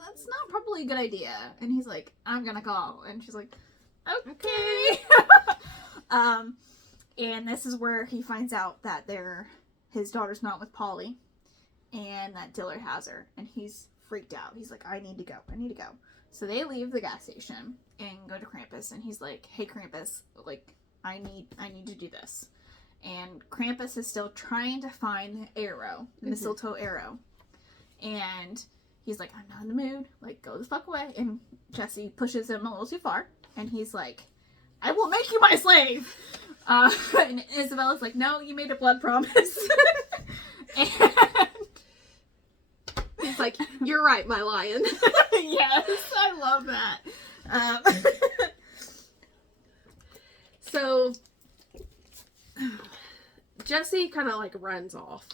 that's not probably a good idea. And he's like, I'm gonna call. And she's like, okay. And this is where he finds out that his daughter's not with Polly and that Dillard has her, and he's freaked out. He's like, I need to go. So they leave the gas station and go to Krampus, and he's like, hey Krampus, like, I need to do this. And Krampus is still trying to find the arrow, the mistletoe arrow. And he's like, I'm not in the mood, like, go the fuck away. And Jesse pushes him a little too far, and he's like, I will make you my slave. And Isabella's like, no, you made a blood promise. And he's like, you're right, my lion. Yes, I love that. So Jesse kind of like runs off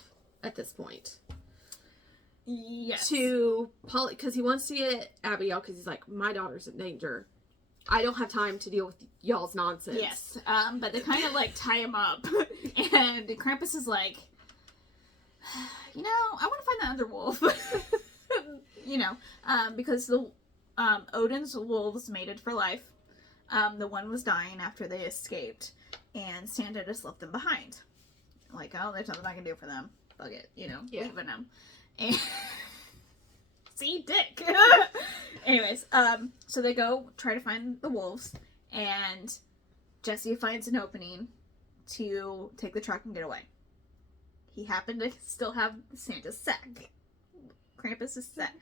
at this point. Yes. To Polly, because he wants to get Abigail, because he's like, my daughter's in danger. I don't have time to deal with y'all's nonsense. Yes. But they kind of like tie him up, and Krampus is like, I want to find that other wolf. Because the Odin's wolves mated for life. The one was dying after they escaped, and Santa just left them behind. Like, oh, there's nothing I can do for them. Fuck it, leaving them. And see, dick. Anyways, so they go try to find the wolves, and Jesse finds an opening to take the truck and get away. He happened to still have Santa's sack. Krampus's sack.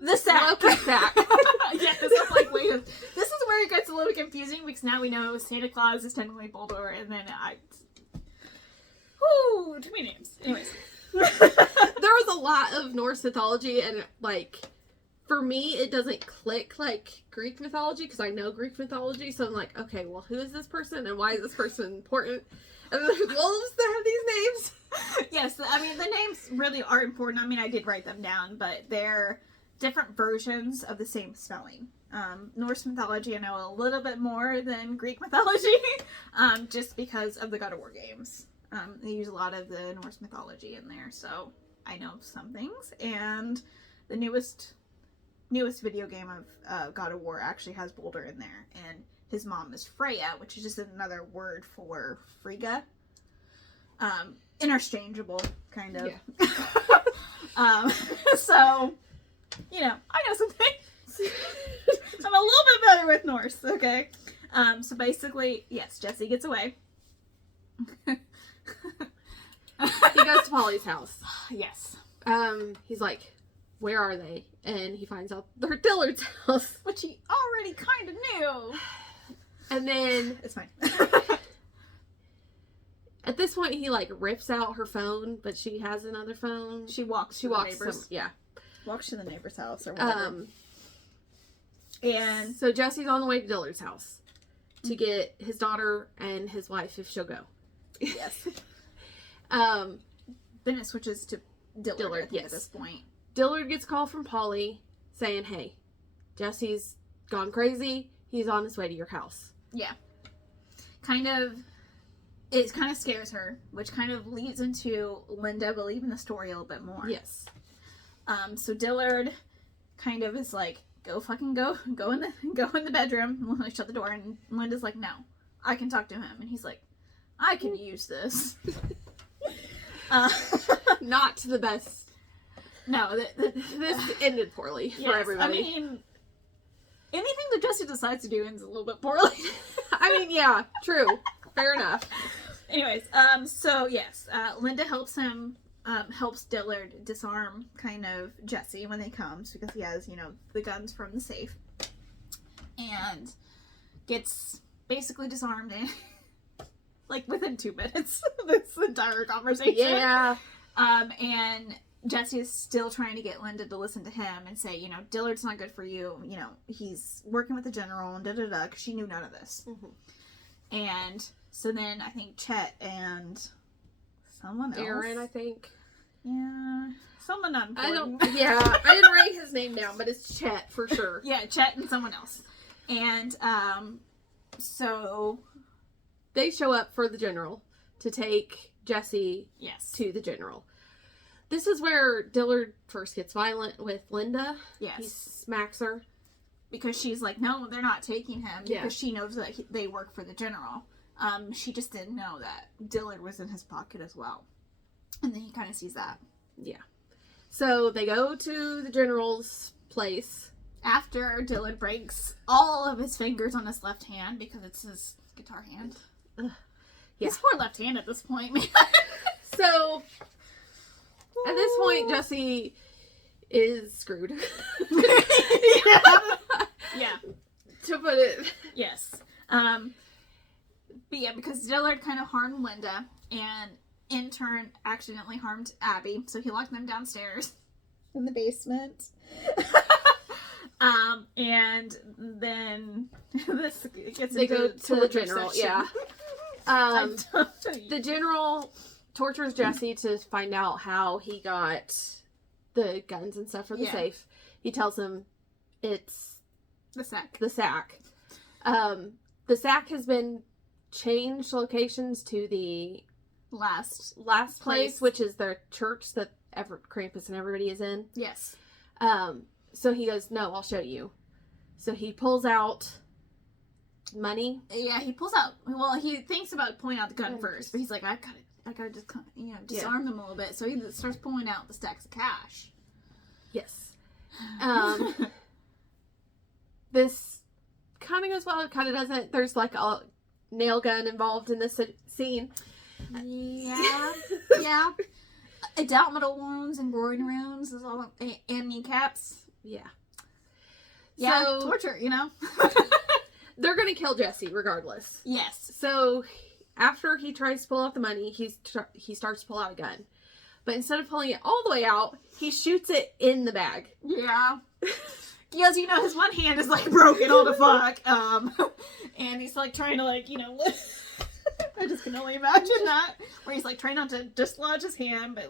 The sack. Loki's sack. Yes, I'm like, wait, this is where it gets a little confusing, because now we know Santa Claus is technically Boulder, and then too many names. Anyways. There was a lot of Norse mythology, and like, for me, it doesn't click like Greek mythology, because I know Greek mythology, so I'm like, okay, well, who is this person, and why is this person important? And there's wolves that have these names. Yes, I mean, the names really are important. I mean, I did write them down, but they're different versions of the same spelling. Norse mythology I know a little bit more than Greek mythology, just because of the God of War games. They use a lot of the Norse mythology in there, so I know some things. And the newest video game of God of War actually has Boulder in there, and his mom is Freya, which is just another word for Frigga. Interchangeable, kind of. Yeah. So, you know, I know some things. I'm a little bit better with Norse, okay? So basically, yes, Jesse gets away. He goes to Polly's house. Yes. He's like, where are they? And he finds out they're at Dillard's house. Which he already kind of knew. And then... It's fine. At this point, he, like, rips out her phone, but she has another phone. She walks to the neighbor's. Yeah. Walks to the neighbor's house or whatever. And so Jesse's on the way to Dillard's house to get his daughter and his wife if she'll go. Yes. Then it switches to Dillard yes. At this point. Dillard gets a call from Polly saying, hey, Jesse's gone crazy. He's on his way to your house. Yeah. It kind of scares her, which kind of leads into Linda believing the story a little bit more. Yes. So Dillard kind of is like, go in the bedroom, and shut the door, and Linda's like, no, I can talk to him. And he's like, I can use this. Not the best. No, this ended poorly for everybody. I mean, anything that Jesse decides to do ends a little bit poorly. I mean, yeah, true. Fair enough. Anyways, so yes, Linda helps Dillard disarm kind of Jesse when he comes, because he has, the guns from the safe, and gets basically disarmed in like within 2 minutes of this entire conversation. Yeah. And Jesse is still trying to get Linda to listen to him and say, Dillard's not good for you. He's working with the general and da-da-da, because she knew none of this. Mm-hmm. And so then I think Chet and someone else. Aaron, I think. Yeah. Someone unimportant. I didn't write his name down, but it's Chet for sure. Yeah, Chet and someone else. And, so... They show up for the general to take Jesse Yes. to the general. This is where Dillard first gets violent with Linda. Yes. He smacks her. Because she's like, no, they're not taking him. Yeah. Because she knows that they work for the general. She just didn't know that Dillard was in his pocket as well. And then he kind of sees that. Yeah. So they go to the general's place. After Dillard breaks all of his fingers on his left hand, because it's his guitar hand. Yeah. He's poor left hand at this point, man. So, at this point, Jesse is screwed. Yeah. To put it. Yes. But yeah, because Dillard kind of harmed Linda, and in turn accidentally harmed Abby, so he locked them downstairs in the basement. And then this gets They go into to the general, section. yeah. The general tortures Jesse to find out how he got the guns and stuff from the safe. He tells him it's the sack. The sack. The sack has been changed locations to the last place, which is their church that Krampus and everybody is in. Yes. So he goes, no, I'll show you. So he pulls out money. Yeah, he pulls out. Well, he thinks about pulling out the gun first, but he's like, I gotta just disarm them a little bit. So he starts pulling out the stacks of cash. Yes. This kind of goes well. It kind of doesn't. There's like a nail gun involved in this scene. Yeah. Yeah. Abdominal wounds and groin wounds is all, and kneecaps. Yeah. Yeah. So, torture, They're gonna kill Jesse regardless. Yes. So after he tries to pull out the money, he starts to pull out a gun, but instead of pulling it all the way out, he shoots it in the bag. Yeah. Yes, his one hand is like broken all the fuck. And he's like trying to I just can only imagine that. Where he's like trying not to dislodge his hand, but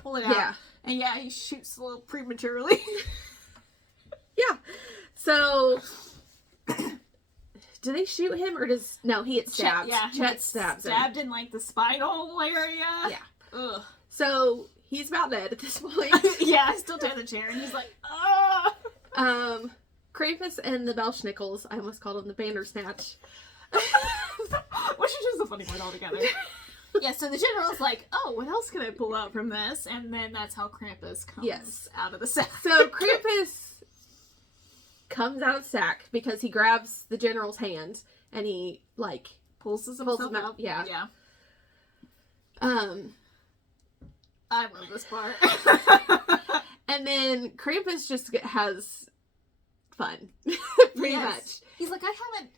pull it out. Yeah. And yeah, he shoots a little prematurely. Yeah. So, do they shoot him or no, he gets stabbed. Chet stabs him. Stabbed in like the spinal area. Yeah. Ugh. So, he's about dead at this point. Yeah, I still tear the chair and he's like, oh. Krampus and the Belschnickels, I almost called them the Bandersnatch. Which is just a funny word altogether. Yeah, so the general's like, oh, what else can I pull out from this? And then that's how Krampus comes out of the sack. So Krampus comes out of the sack because he grabs the general's hand and he, like, pulls him out. Yeah. Yeah. I love this part. And then Krampus just has fun. Pretty much. He's like, I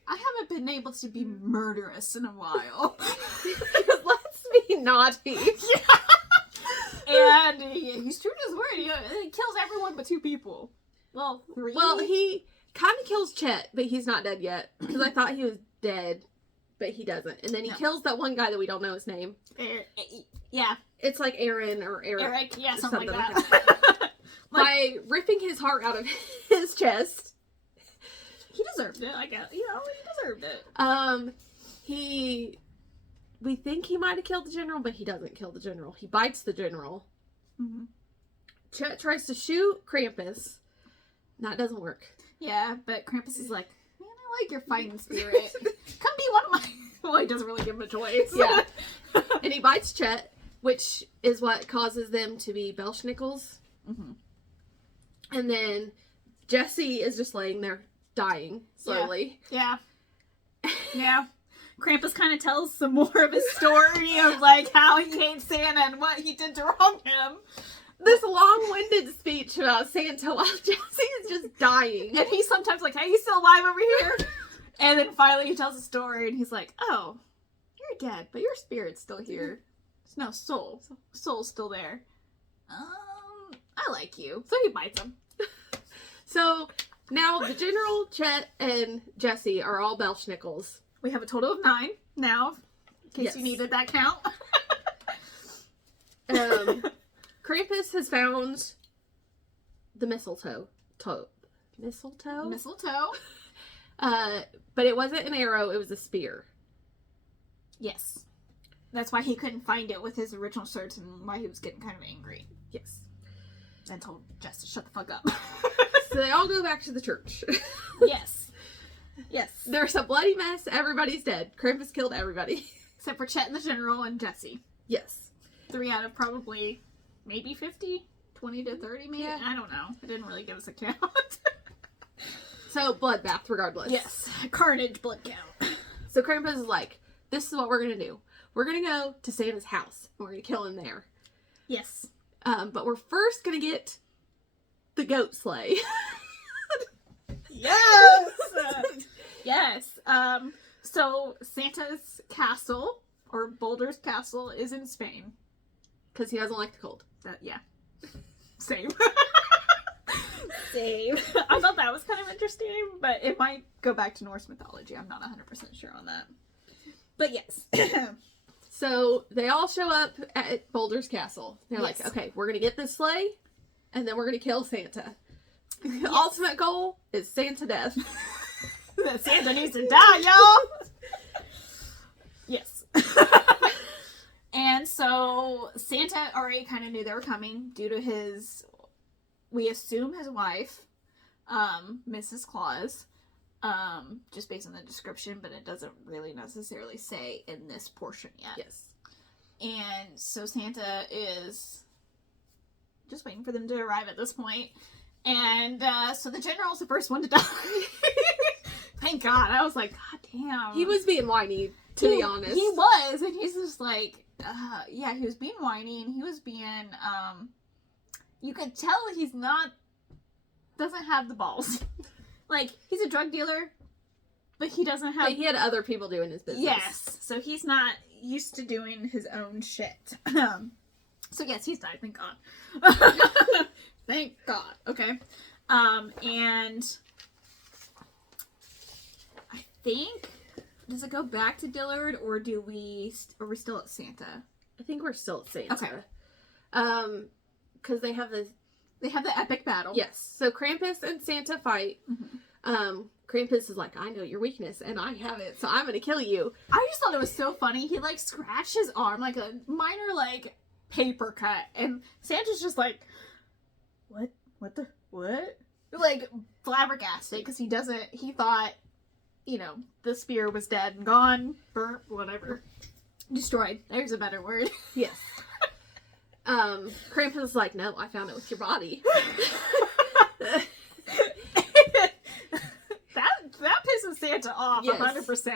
haven't been able to be murderous in a while. Let's be naughty. Yeah. And he's true to his word. He kills everyone but 2 people. Well, 3. Well, he kind of kills Chet, but he's not dead yet. Because I thought he was dead, but he doesn't. And then he kills that one guy that we don't know his name. Yeah. It's like Aaron or Eric. Yeah, something like that. By ripping his heart out of his chest. He deserved it, I guess. You know, he deserved it. We think he might have killed the general, but he doesn't kill the general. He bites the general. Mm-hmm. Chet tries to shoot Krampus. That doesn't work. Yeah, but Krampus is like, man, I like your fighting spirit. Come be one of my... Well, he doesn't really give him a choice. Yeah. And he bites Chet, which is what causes them to be Belschnickels. Mm-hmm. And then Jesse is just laying there dying slowly. Yeah. Yeah. Krampus kind of tells some more of his story of like how he hates Santa and what he did to wrong him. This long-winded speech about Santa while Jesse is just dying. And he's sometimes like, hey, you still alive over here? And then finally he tells a story and he's like, oh, you're dead, but your spirit's still here. There's no soul. Soul's still there. I like you. So he bites him. So now the general, Chet, and Jesse are all Belschnickels. We have a total of 9 now, in case you needed that count. Krampus has found the mistletoe. Mistletoe? Mistletoe. But it wasn't an arrow, it was a spear. Yes. That's why he couldn't find it with his original search and why he was getting kind of angry. Yes. And told Jess to shut the fuck up. So they all go back to the church. Yes. Yes. There's a bloody mess. Everybody's dead. Krampus killed everybody. Except for Chet and the General and Jesse. Yes. 3 out of probably maybe 50? 20 to 30 maybe? Yeah. I don't know. It didn't really give us a count. So, bloodbath regardless. Yes. Carnage blood count. So Krampus is like, this is what we're going to do. We're going to go to Santa's house. And we're going to kill him there. Yes. But we're first going to get the goat sleigh. Yes! Yes. So Santa's castle, or Boulder's castle, is in Spain. Because he doesn't like the cold. Yeah. Same. Same. I thought that was kind of interesting, but it might go back to Norse mythology. I'm not 100% sure on that. But yes. So they all show up at Boulder's castle. They're like, okay, we're going to get this sleigh, and then we're going to kill Santa. The ultimate goal is Santa death. Santa needs to die, y'all! Yes. And so Santa already kind of knew they were coming due to his, we assume his wife, Mrs. Claus, just based on the description, but it doesn't really necessarily say in this portion yet. Yes. And so Santa is just waiting for them to arrive at this point. And so the general's the first one to die. Thank God. I was like, God damn. He was being whiny, to be honest. He was, and he's just like, yeah, he was being whiny, and he was being, you could tell he's not, doesn't have the balls. Like, he's a drug dealer, but he doesn't have... But he had other people doing his business. Yes, so he's not used to doing his own shit. So yes, he's died, thank God. Thank God. Okay. And I think, does it go back to Dillard, or are we still at Santa? I think we're still at Santa. Okay. Because they have They have the epic battle. Yes. So Krampus and Santa fight. Mm-hmm. Krampus is like, I know your weakness, and I have it, so I'm gonna kill you. I just thought it was so funny. He, like, scratched his arm, like a minor, like, paper cut. And Santa's just like, what? What? Like, flabbergasted, because he thought, you know, the spear was dead and gone, burnt, whatever. Destroyed. There's a better word. Yes. Krampus is like, no, I found it with your body. that pisses Santa off, Yes. 100%.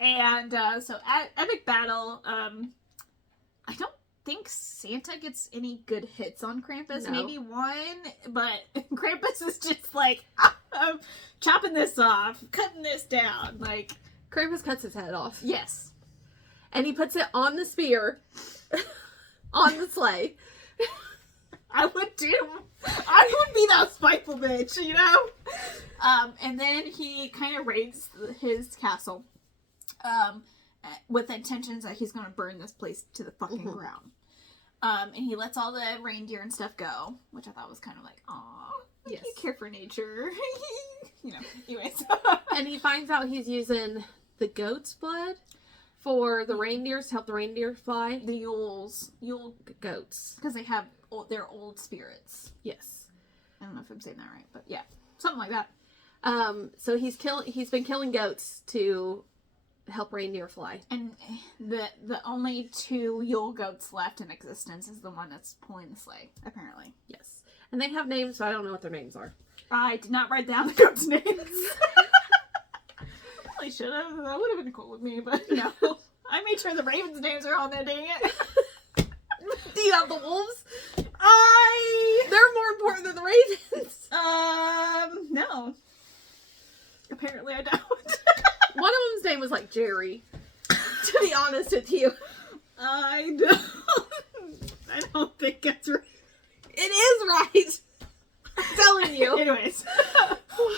And so at epic battle, I don't think Santa gets any good hits on Krampus. No. Maybe one, but Krampus is just like, I'm chopping this off, cutting this down. Like, Krampus cuts his head off. yes. And he puts it on the spear. On the sleigh. I would be that spiteful bitch, you know? And then he kind of raids his castle with intentions that he's going to burn this place to the fucking ground. And he lets all the reindeer and stuff go, which I thought was kind of like, aw, Yes. you care for nature. You know, anyways. And he finds out he's using the goat's blood for the reindeers to help the reindeer fly. The Yule Goats. because they have their old spirits. Yes. I don't know if I'm saying that right, but yeah, something like that. So he's been killing goats to help reindeer fly. And the only 2 Yule goats left in existence is the one that's pulling the sleigh, apparently. Yes. And they have names, but I don't know what their names are. I did not write down the goats' names. I probably should have. That would have been cool with me, but no. I made sure the ravens' names are on there, dang it. Do you have the wolves? I... They're more important than the ravens. No. Apparently I don't. One of them's name was like Jerry. To be honest with you. I don't think that's right. It is right. I'm telling you. Anyways.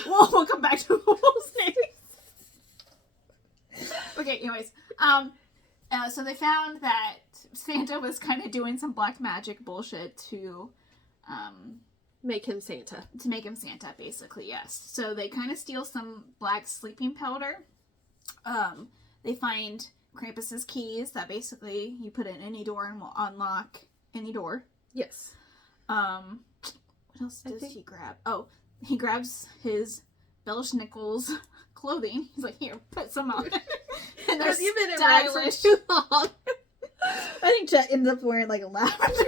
We'll come back to the wolves' names. Okay, anyways. So they found that Santa was kind of doing some black magic bullshit to Make him Santa. make him Santa, basically, yes. So they kind of steal some black sleeping powder. They find Krampus's keys that basically you put in any door and will unlock any door. Yes. What else does he grab? Oh, he grabs his Belschnickel's clothing. He's like, here, put some on. And they're You've been in rags for stylish. too long. I think Chet ends up wearing like a lavender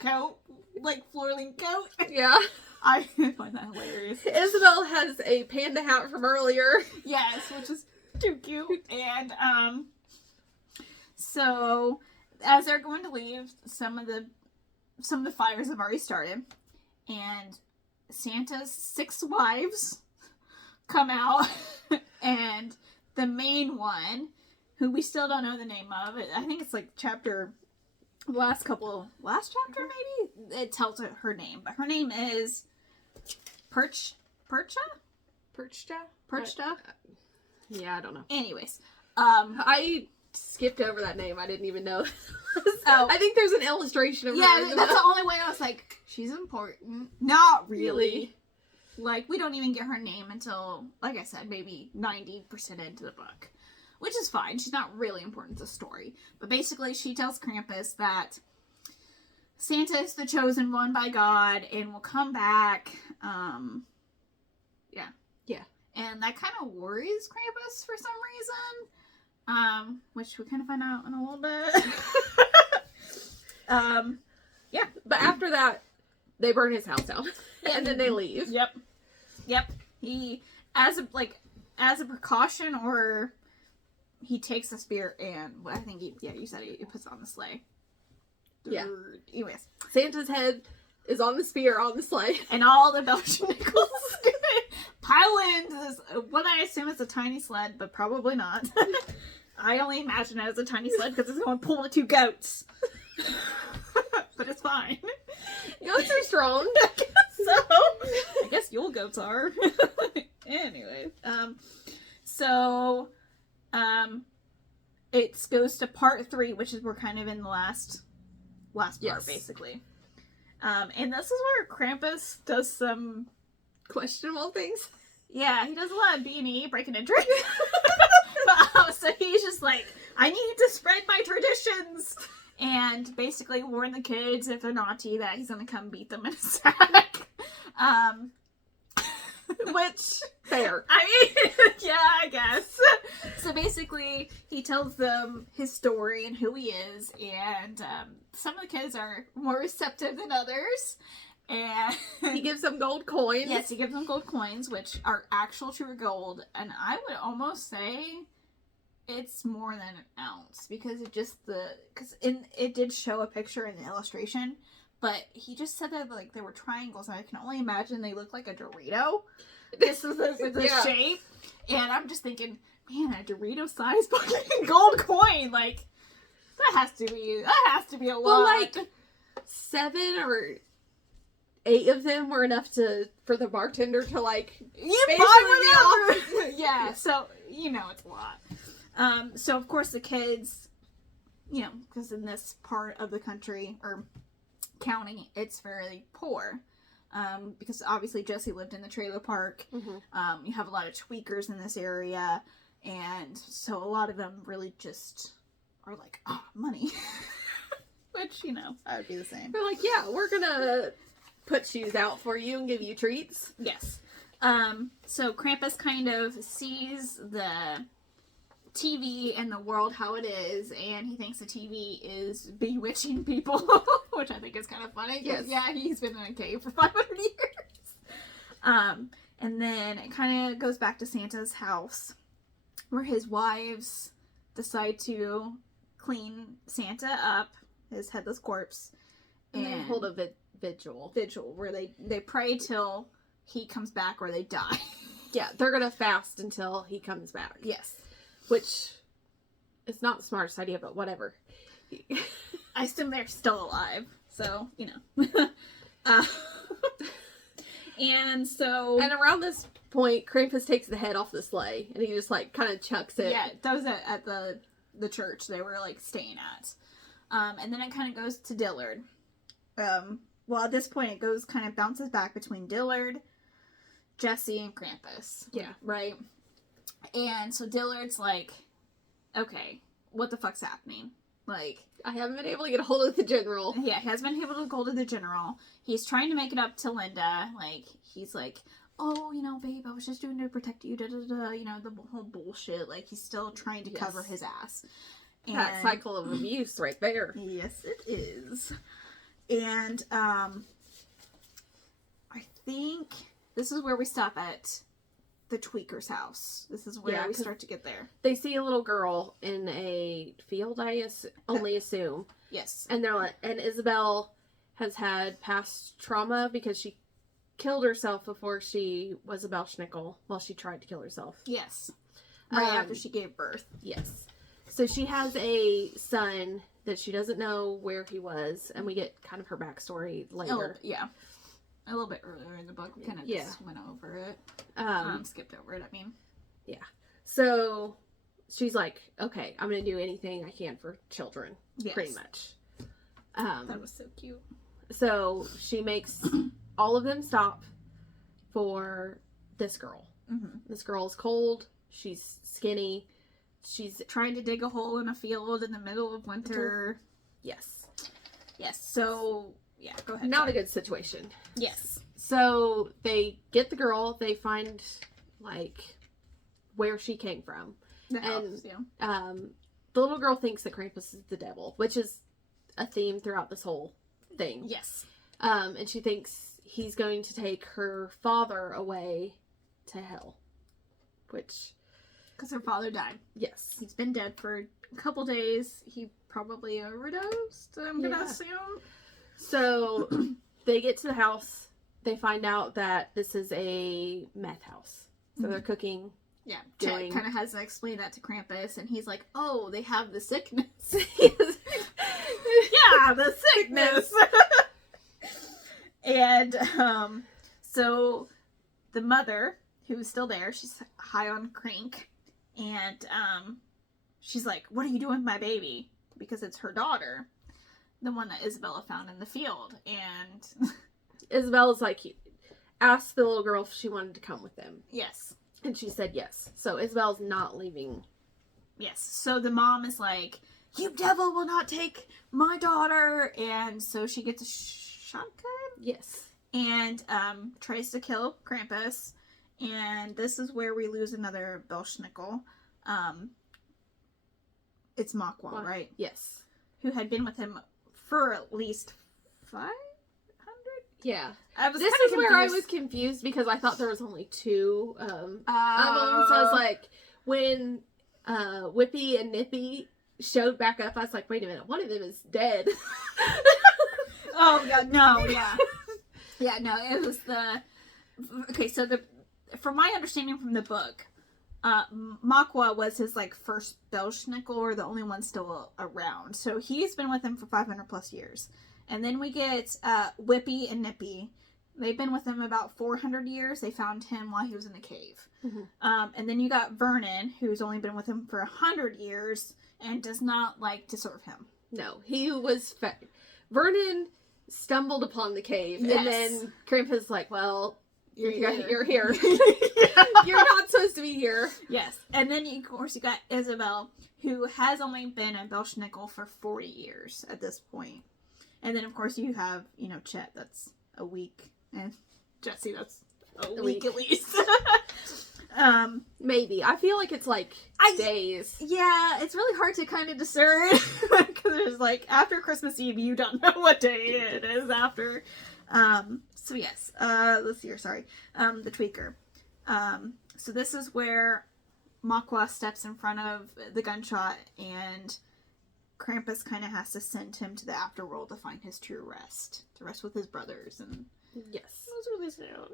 coat, like floor-length coat. Yeah. I find that hilarious. Isabel has a panda hat from earlier. Yes, which is too cute. And so as they're going to leave, some of the fires have already started, and Santa's 6 wives come out, and the main one, who we still don't know the name of, I think it's like last chapter maybe, it tells her name, but her name is Perchta? Yeah, I don't know. Anyways, I skipped over that name. I didn't even know. Oh. I think there's an illustration of her. yeah, that's the only way I was like, she's important. Not really. Like, we don't even get her name until, like I said, maybe 90% into the book. Which is fine. She's not really important to the story. But basically, she tells Krampus that Santa is the chosen one by God and will come back. Yeah. And that kind of worries Krampus for some reason. Which we kind of find out in a little bit. Yeah. But after that, they burn his house down. And then they leave. Yep. He, as a precaution, or he takes the spear and I think you said he puts it on the sleigh. Yeah. Anyways, Santa's head is on the spear on the sleigh. and all the Belschnickels pile into this, what I assume is a tiny sled, but probably not. I only imagine it as a tiny sled because it's going to pull the 2 goats. But it's fine. Goats are strong. So, I guess Yule goats are. Anyway, it goes to part 3, which is we're kind of in the last part, Yes. basically. And this is where Krampus does some... Questionable things. Yeah, he does a lot of B&E, breaking and entering. So he's just like, I need to spread my traditions. And basically warn the kids, if they're naughty, that he's going to come beat them in a sack. Which... Fair. I mean, yeah, I guess. So basically, he tells them his story and who he is, and some of the kids are more receptive than others. And he gives them gold coins. Yes, he gives them gold coins, which are actual true gold, and I would almost say it's more than an ounce, because it did show a picture in the illustration, but he just said that like they were triangles, and I can only imagine they look like a Dorito. This is the shape, and I'm just thinking, man, a Dorito-sized fucking gold coin, like that has to be a lot. Well, like 7 or 8 of them were enough for the bartender to like buy whatever. Yeah, so you know it's a lot. So of course the kids, you know, because in this part of the country or county, it's very poor. Because obviously Jesse lived in the trailer park. Mm-hmm. You have a lot of tweakers in this area, and so a lot of them really just are like, oh, money. Which, you know, I would be the same. They're like, yeah, we're gonna put shoes out for you and give you treats. Yes. So Krampus kind of sees the TV and the world how it is, and he thinks the TV is bewitching people, which I think is kind of funny. Yes. Yeah, he's been in a cave for 500 years. And then it kind of goes back to Santa's house, where his wives decide to clean Santa up, his headless corpse, and they hold a vigil, where they pray till he comes back or they die. Yeah, they're gonna fast until he comes back. Yes. Which is not the smartest idea, but whatever. I assume they're still alive, so, you know. And around this point, Krampus takes the head off the sleigh, and he just, like, kind of chucks it. Yeah, that was at the church they were, like, staying at. And then it kind of goes to Dillard. Well, at this point, it kind of bounces back between Dillard, Jesse, and Krampus. Yeah. Right? And so Dillard's like, okay, what the fuck's happening? Like, I haven't been able to get a hold of the general. Yeah, he has been able to get a hold of the general. He's trying to make it up to Linda. Like, he's like, oh, you know, babe, I was just doing it to protect you, da-da-da, you know, the whole bullshit. Like, he's still trying to cover his ass. And that cycle of abuse right there. Yes, it is. And, I think this is where we stop at the tweaker's house. This is where we start to get there. They see a little girl in a field, I only assume. Yes. And they're like, and Isabel has had past trauma because she killed herself before she was a Belschnickel. Well, she tried to kill herself. Yes. Right after she gave birth. Yes. So she has a son that she doesn't know where he was, and we get kind of her backstory later. Yeah. A little bit earlier in the book, we kind of just went over it. Skipped over it, I mean. Yeah. So she's like, okay, I'm going to do anything I can for children. Yes. Pretty much. That was so cute. So she makes all of them stop for this girl. Mm-hmm. This girl is cold. She's skinny. She's trying to dig a hole in a field in the middle of winter. Yes. Yes. So, yeah, go ahead. Not a good situation. Yes. So they get the girl. They find, like, where she came from. The house, the little girl thinks that Krampus is the devil, which is a theme throughout this whole thing. Yes. And she thinks he's going to take her father away to hell. Which... because her father died. Yes. He's been dead for a couple days. He probably overdosed, I'm going to assume. So, they get to the house. They find out that this is a meth house. So they're cooking. Yeah. Chet kind of has to explain that to Krampus, and he's like, oh, they have the sickness. Yeah, the sickness. And, so, the mother, who's still there, she's high on crank, and, she's like, what are you doing with my baby? Because it's her daughter. The one that Isabella found in the field. And Isabella's like, asked the little girl if she wanted to come with them. yes. And she said yes. So Isabella's not leaving. Yes. So the mom is like, you devil will not take my daughter. And so she gets a shotgun. Yes. And tries to kill Krampus. And this is where we lose another Belschnickel. It's Makwa, right? Yes. Who had been with him for at least 500? Yeah. This is where I was confused because I thought there was only 2 of them. So I was like, when Whippy and Nippy showed back up, I was like, wait a minute, one of them is dead. Oh, yeah, no, yeah. Yeah, no, it was the... Okay, so from my understanding from the book, Makwa was his, like, first Belschnickel, or the only one still around. So he's been with him for 500 plus years. And then we get Whippy and Nippy. They've been with him about 400 years. They found him while he was in a cave. Mm-hmm. And then you got Vernon, who's only been with him for 100 years and does not like to serve him. No, he was... Vernon stumbled upon the cave, Yes. and then Krampus like, well, you're here. Yeah. You're not supposed to be here. Yes. And then, of course, you got Isabel, who has only been a Belschnickel for 40 years at this point. And then, of course, you have, Chet, that's a week. And Jesse, that's a week at least. Maybe. I feel like it's like days. Yeah, it's really hard to kind of discern. Because there's like, after Christmas Eve, you don't know what day it is after. So yes, let's see here, sorry. The tweaker. So this is where Makwa steps in front of the gunshot, and Krampus kind of has to send him to the afterworld to find his true rest. To rest with his brothers, and... Yes. That was really sad.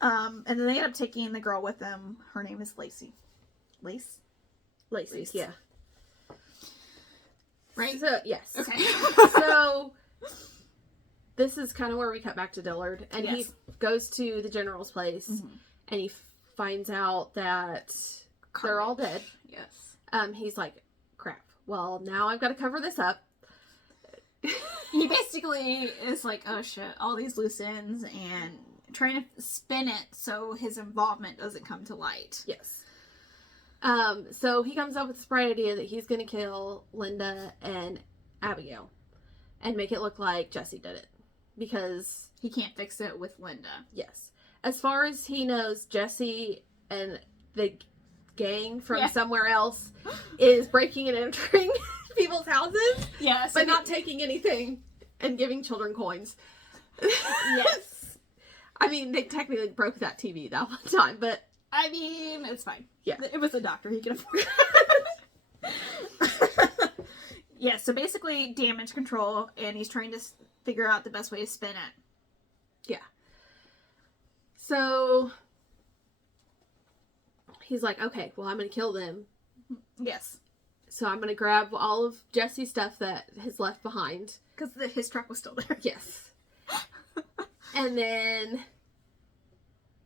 And then they end up taking the girl with them. Her name is Lacey. Lacey, yeah. Right? So, yes. Okay. So, this is kind of where we cut back to Dillard. And Yes. he goes to the general's place, and he finds out that they're all dead. Yes. He's like, crap. Well, now I've got to cover this up. He basically is like, oh shit, all these loose ends, and trying to spin it so his involvement doesn't come to light. Yes. So he comes up with this bright idea that he's going to kill Linda and Abigail and make it look like Jesse did it. Because he can't fix it with Linda. Yes. As far as he knows, Jesse and the gang from somewhere else is breaking and entering people's houses. Yes. But not taking anything and giving children coins. Yes. I mean, they technically broke that TV that one time, but... I mean, it's fine. Yeah. It was a doctor. He can afford it. Yeah, so basically damage control, and he's trying to figure out the best way to spin it. Yeah. So... he's like, okay, well, I'm going to kill them. Yes. So I'm going to grab all of Jesse's stuff that is left behind. Because his truck was still there. Yes. And then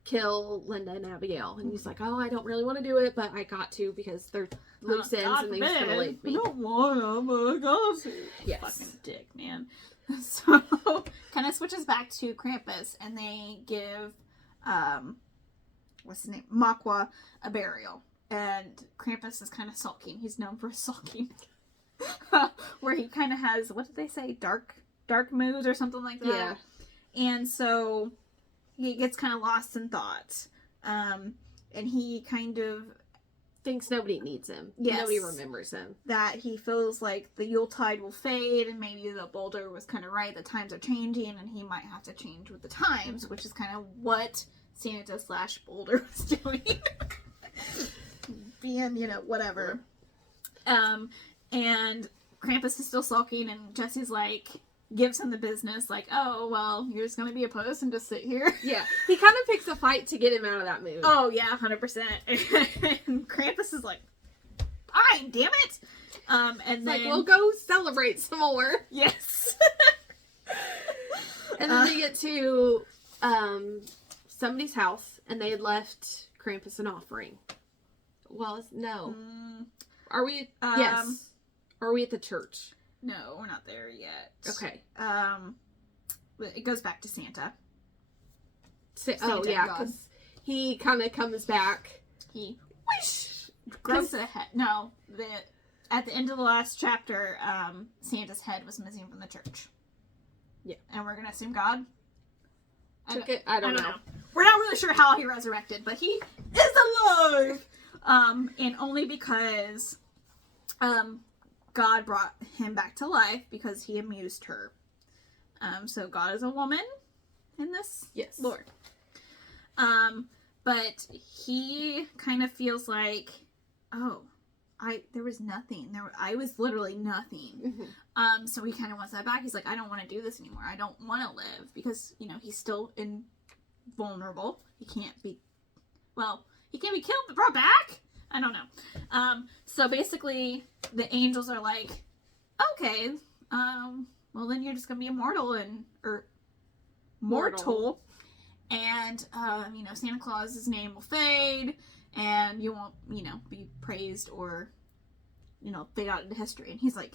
kill Linda and Abigail. And he's like, oh, I don't really want to do it, but I got to because they're loose ends and they're just going to leave me. I don't want them, but I got to. Yes. Fucking dick, man. So, kind of switches back to Krampus, and they give, what's his name? Makwa a burial. And Krampus is kind of sulking. He's known for sulking. Where he kind of has, what did they say? Dark moods or something like that. Yeah. And so he gets kind of lost in thought. And he kind of thinks nobody needs him. Yes. Nobody remembers him. That he feels like the Yuletide will fade, and maybe the Boulder was kind of right. The times are changing, and he might have to change with the times, which is kind of what Santa / Boulder was doing. Being, whatever. And Krampus is still sulking, and Jesse's like, gives him the business, like, oh, well, you're just gonna be a puss and just sit here. Yeah. He kind of picks a fight to get him out of that mood. Oh, yeah, 100%. And Krampus is like, fine, damn it! And it's then... like, we'll go celebrate some more. Yes. And then they get to somebody's house, and they had left Krampus an offering. Well, no. Are we... yes. Are we at the church? No, we're not there yet. Okay. It goes back to Santa. Oh, yeah, because he kind of comes back. He grows a head. No, at the end of the last chapter, Santa's head was missing from the church. Yeah. And we're going to assume God took it? I don't know. We're not really sure how he resurrected, but he is alive! And only because God brought him back to life because he amused her. So God is a woman in this Yes. Lord. But he kind of feels like, there was nothing. I was literally nothing. Mm-hmm. So he kind of wants that back. He's like, I don't want to do this anymore. I don't want to live because, he's still vulnerable. He can't be killed but brought back. I don't know. So basically the angels are like, okay, well then you're just going to be immortal or mortal. And, Santa Claus's name will fade, and you won't, be praised or, fade out into history. And he's like,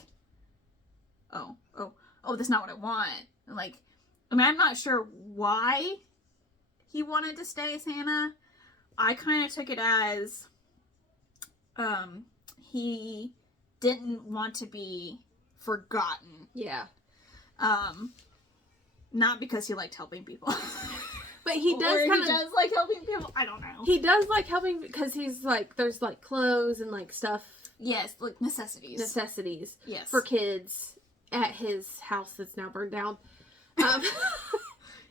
oh, that's not what I want. And I'm not sure why he wanted to stay Santa. I kind of took it as, he didn't want to be forgotten. Yeah. Not because he liked helping people. But he does does like helping people. I don't know. He does like helping because he's like, there's like clothes and like stuff. Yes, like necessities. Yes. For kids at his house that's now burned down.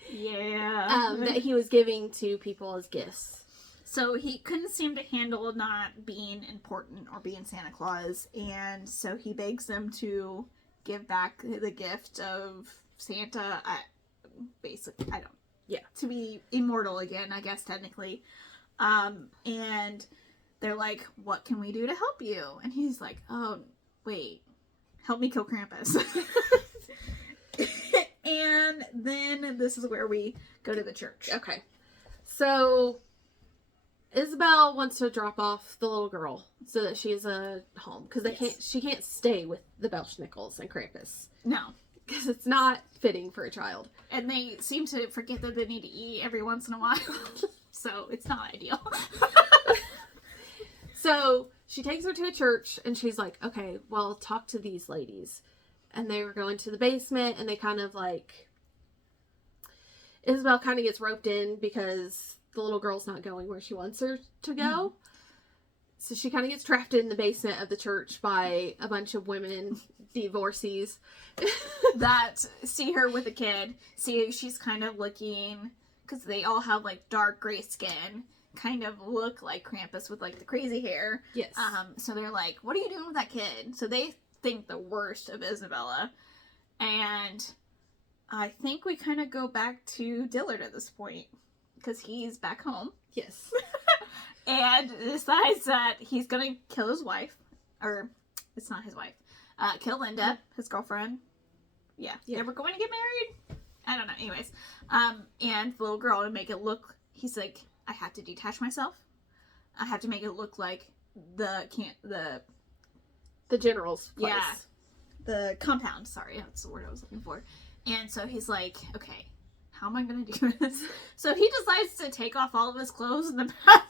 Yeah. That he was giving to people as gifts. So he couldn't seem to handle not being important or being Santa Claus, and so he begs them to give back the gift of Santa. To be immortal again, I guess, technically. And they're like, what can we do to help you? And he's like, oh, wait, help me kill Krampus. And then this is where we go to the church. Okay. So Isabel wants to drop off the little girl so that she has a home. Because she can't stay with the Belschnickels and Krampus. No. Because it's not fitting for a child. And they seem to forget that they need to eat every once in a while. So it's not ideal. So she takes her to a church and she's like, okay, well, talk to these ladies. And they were going to the basement and they kind of like... Isabel kind of gets roped in because the little girl's not going where she wants her to go. Mm-hmm. So she kind of gets trapped in the basement of the church by a bunch of women, divorcees, that see her with a kid. See, she's kind of looking, because they all have like dark gray skin, kind of look like Krampus with like the crazy hair. Yes. So they're like, what are you doing with that kid? So they think the worst of Isabella. And I think we kind of go back to Dillard at this point, because he's back home. Yes. And decides that he's gonna kill his wife. Or, it's not his wife. Kill Linda, his girlfriend. Yeah. They were going to get married? I don't know. Anyways. And the little girl, to make it look... He's like, I have to detach myself. I have to make it look like the general's place. Yeah. The compound. Sorry, that's the word I was looking for. And so he's like, okay, how am I going to do this? So he decides to take off all of his clothes in the bathroom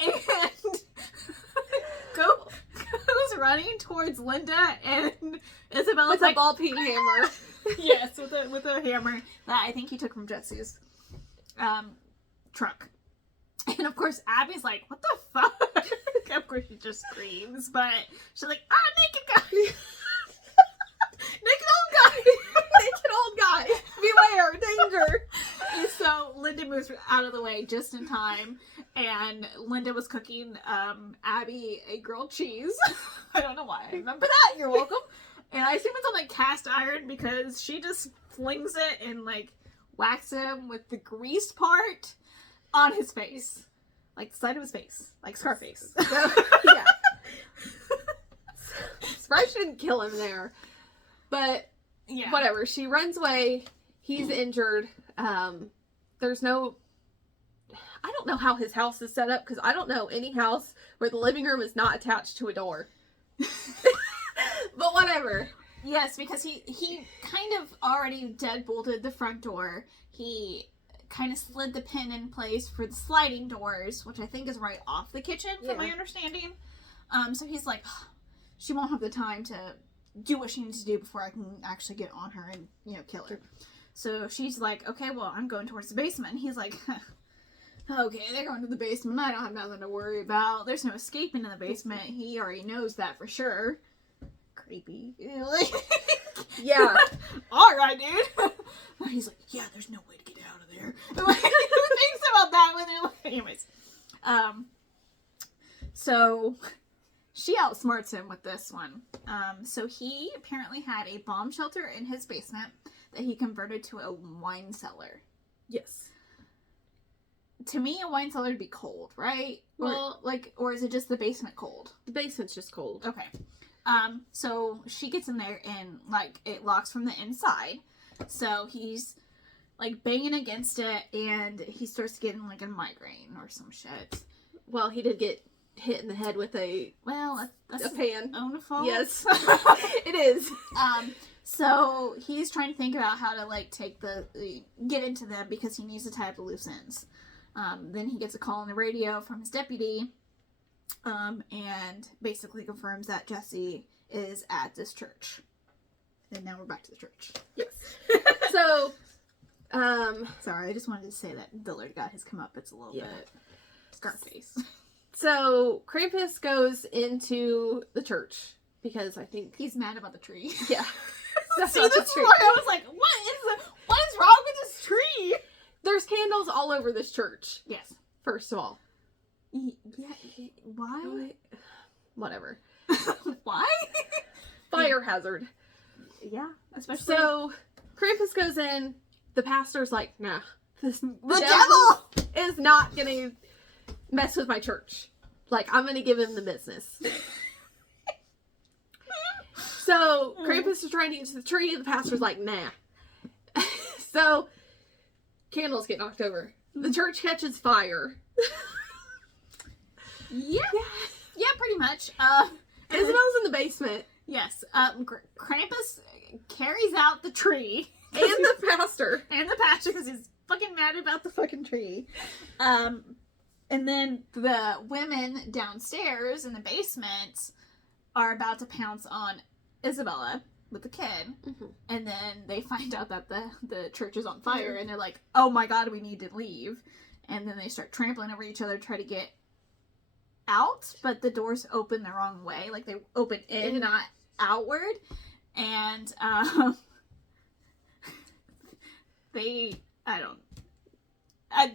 and goes running towards Linda, and Isabella's with like, a ball peen hammer. Yes, with a hammer that I think he took from Jesse's truck. And of course Abby's like, what the fuck? Of course she just screams, but she's like, naked guy. Naked old guy. Naked old guy. Beware, danger. And so Linda moves out of the way just in time, and Linda was cooking Abby a grilled cheese. I don't know why I remember that. You're welcome. And I assume it's on like cast iron because she just flings it and like whacks him with the greased part on his face. Like the side of his face. Like Scarface. Yeah. Sprite shouldn't kill him there. But yeah, whatever. She runs away. He's injured. There's no... I don't know how his house is set up, because I don't know any house where the living room is not attached to a door. But whatever. Yes, because he kind of already deadbolted the front door. He kind of slid the pin in place for the sliding doors, which I think is right off the kitchen, from my understanding. So he's like, she won't have the time to do what she needs to do before I can actually get on her and, kill her. So she's like, okay, well, I'm going towards the basement. And he's like, okay, they're going to the basement. I don't have nothing to worry about. There's no escaping in the basement. He already knows that for sure. Creepy. Yeah. All right, dude. And he's like, yeah, there's no way to get out of there. Like, who thinks about that when they're like, anyways. So she outsmarts him with this one. So he apparently had a bomb shelter in his basement that he converted to a wine cellar. Yes. To me, a wine cellar would be cold, right? Well, or is it just the basement cold? The basement's just cold. Okay. So she gets in there and, like, it locks from the inside. So he's, like, banging against it and he starts getting, like, a migraine or some shit. Well, he did get hit in the head with a that's a pan. Own fault. Yes. It is. So he's trying to think about how to, like, get into them because he needs to tie up the loose ends. Then he gets a call on the radio from his deputy. And basically confirms that Jesse is at this church. And now we're back to the church. Yes. So, sorry, I just wanted to say that Dillard got his comeuppance a little bit. Scarface. So, Krampus goes into the church because I think he's mad about the tree. Yeah. See, this is why I was like, what is wrong with this tree? There's candles all over this church. Yes. First of all. Yeah, why? Whatever. Why? Fire hazard. Yeah, especially. So, Krampus goes in. The pastor's like, nah. The devil is not gonna mess with my church. Like, I'm gonna give him the business. So, Krampus is trying to get to the tree, and the pastor's like, nah. So, candles get knocked over. The church catches fire. Yeah, pretty much. Isabel's in the basement. Yes. Krampus carries out the tree. And the pastor. And the pastor, because he's fucking mad about the fucking tree. And then the women downstairs in the basement are about to pounce on Isabella with the kid. Mm-hmm. And then they find out that the church is on fire. And they're like, oh my god, we need to leave. And then they start trampling over each other to try to get out, but the doors open the wrong way. Like, they open in, not outward. And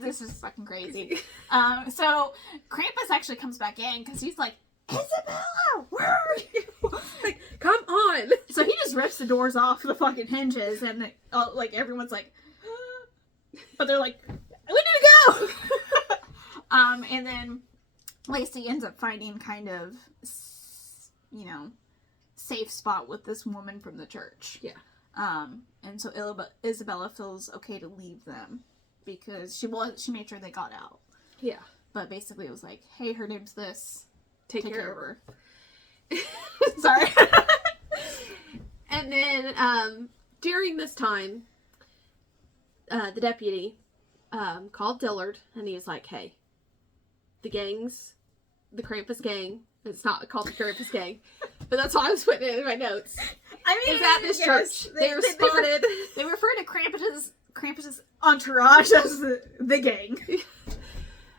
this is fucking crazy. So Krampus actually comes back in because he's like, Isabella, where are you? Like, come on. So he just rips the doors off the fucking hinges, and like, everyone's like, but they're like, we need to go. And then Lacey ends up finding kind of, safe spot with this woman from the church. Yeah. And so Isabella feels okay to leave them because she made sure they got out. Yeah. But basically it was like, hey, her name's this. Take care of her. Sorry. And then, during this time, the deputy, called Dillard, and he was like, hey, the Krampus gang, it's not called the Krampus gang, but that's why I was putting it in my notes. I mean, is at this church. They were spotted. They refer to Krampus's entourage as the gang.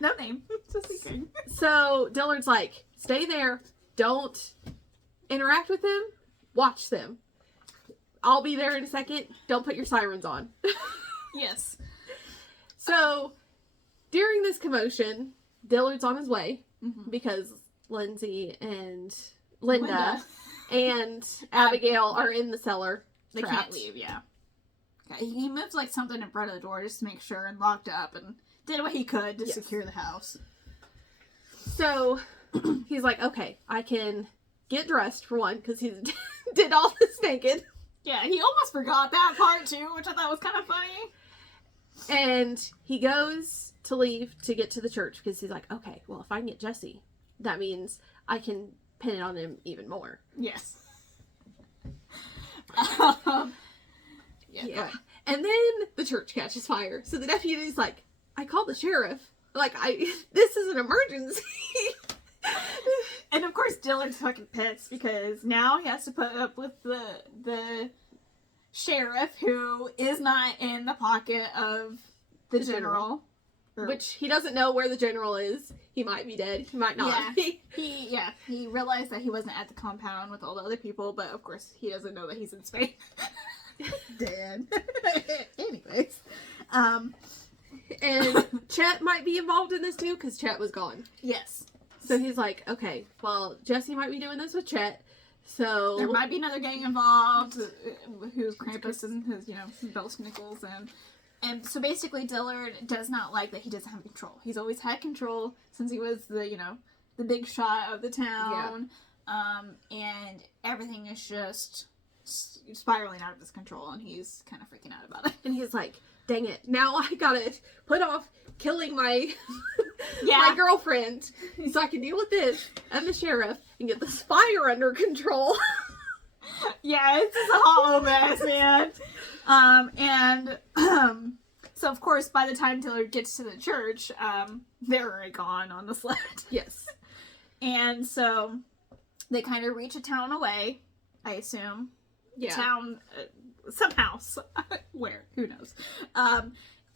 No name. Just the gang. So Dillard's like, stay there. Don't interact with them. Watch them. I'll be there in a second. Don't put your sirens on. Yes. So during this commotion, Dillard's on his way because Lindsay and Linda and Abigail are in the cellar. They can't leave, yeah. Okay, he moved like something in front of the door just to make sure and locked up and did what he could to secure the house. So he's like, okay, I can get dressed for one because he did all this naked. Yeah, he almost forgot that part too, which I thought was kind of funny. And he goes to leave to get to the church because he's like, okay, well, if I can get Jesse, that means I can pin it on him even more. Yes. Yeah. And then the church catches fire. So the deputy's like, I called the sheriff. Like, this is an emergency. And of course Dillard's fucking pissed because now he has to put up with the sheriff who is not in the pocket of the general. Which he doesn't know where the general is. He might be dead. He might not. Yeah. He realized that he wasn't at the compound with all the other people, but of course he doesn't know that he's in Spain. Dead. Anyways. And Chet might be involved in this too, because Chet was gone. Yes. So he's like, okay, well, Jesse might be doing this with Chet. So there might be another gang involved, who's Krampus and his, Belsnickles, and so basically Dillard does not like that he doesn't have control. He's always had control since he was the big shot of the town, and everything is just spiraling out of his control, and he's kind of freaking out about it. And he's like, dang it, now I gotta put off killing my my girlfriend so I can deal with this and the sheriff and get this fire under control. Yeah, it's just a whole mess, man. So of course by the time Dillard gets to the church, they're already gone on the sled. Yes. And so they kind of reach a town away, I assume. Yeah. Town, some house. Where? Who knows?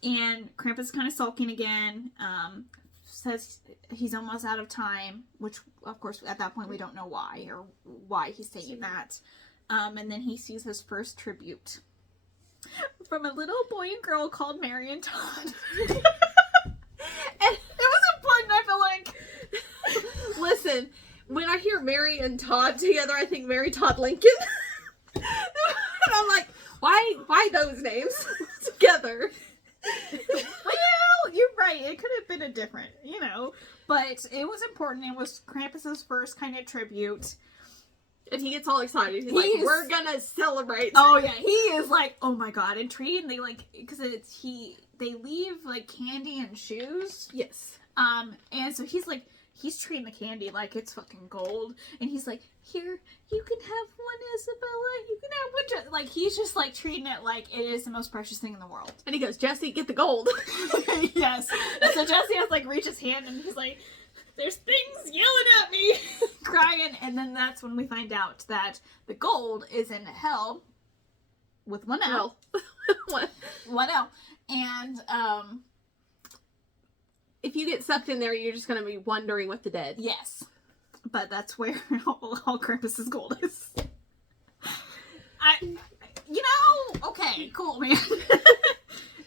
And Krampus is kind of sulking again. Says he's almost out of time, which of course at that point we don't know why or why he's saying that. And then he sees his first tribute from a little boy and girl called Mary and Todd. And it was important, I feel like. Listen, when I hear Mary and Todd together, I think Mary Todd Lincoln. And I'm like, why those names together? Well, you're right. It could have been a different, but it was important. It was Krampus's first kind of tribute. And he gets all excited. He's like, we're gonna celebrate. Oh yeah, he is like, oh my god. And treating, they because they leave like candy and shoes. Yes. And so he's treating the candy like it's fucking gold. And he's like, here, you can have one, Isabella. You can have one. Like, he's just like treating it like it is the most precious thing in the world. And he goes, Jesse, get the gold. Yes. And so Jesse has like reach his hand and he's like, there's things yelling at me, crying. And then that's when we find out that the gold is in hell with one L. One L. And, if you get sucked in there, you're just going to be wondering with the dead. Yes. But that's where all Krampus's gold is. Okay, cool, man.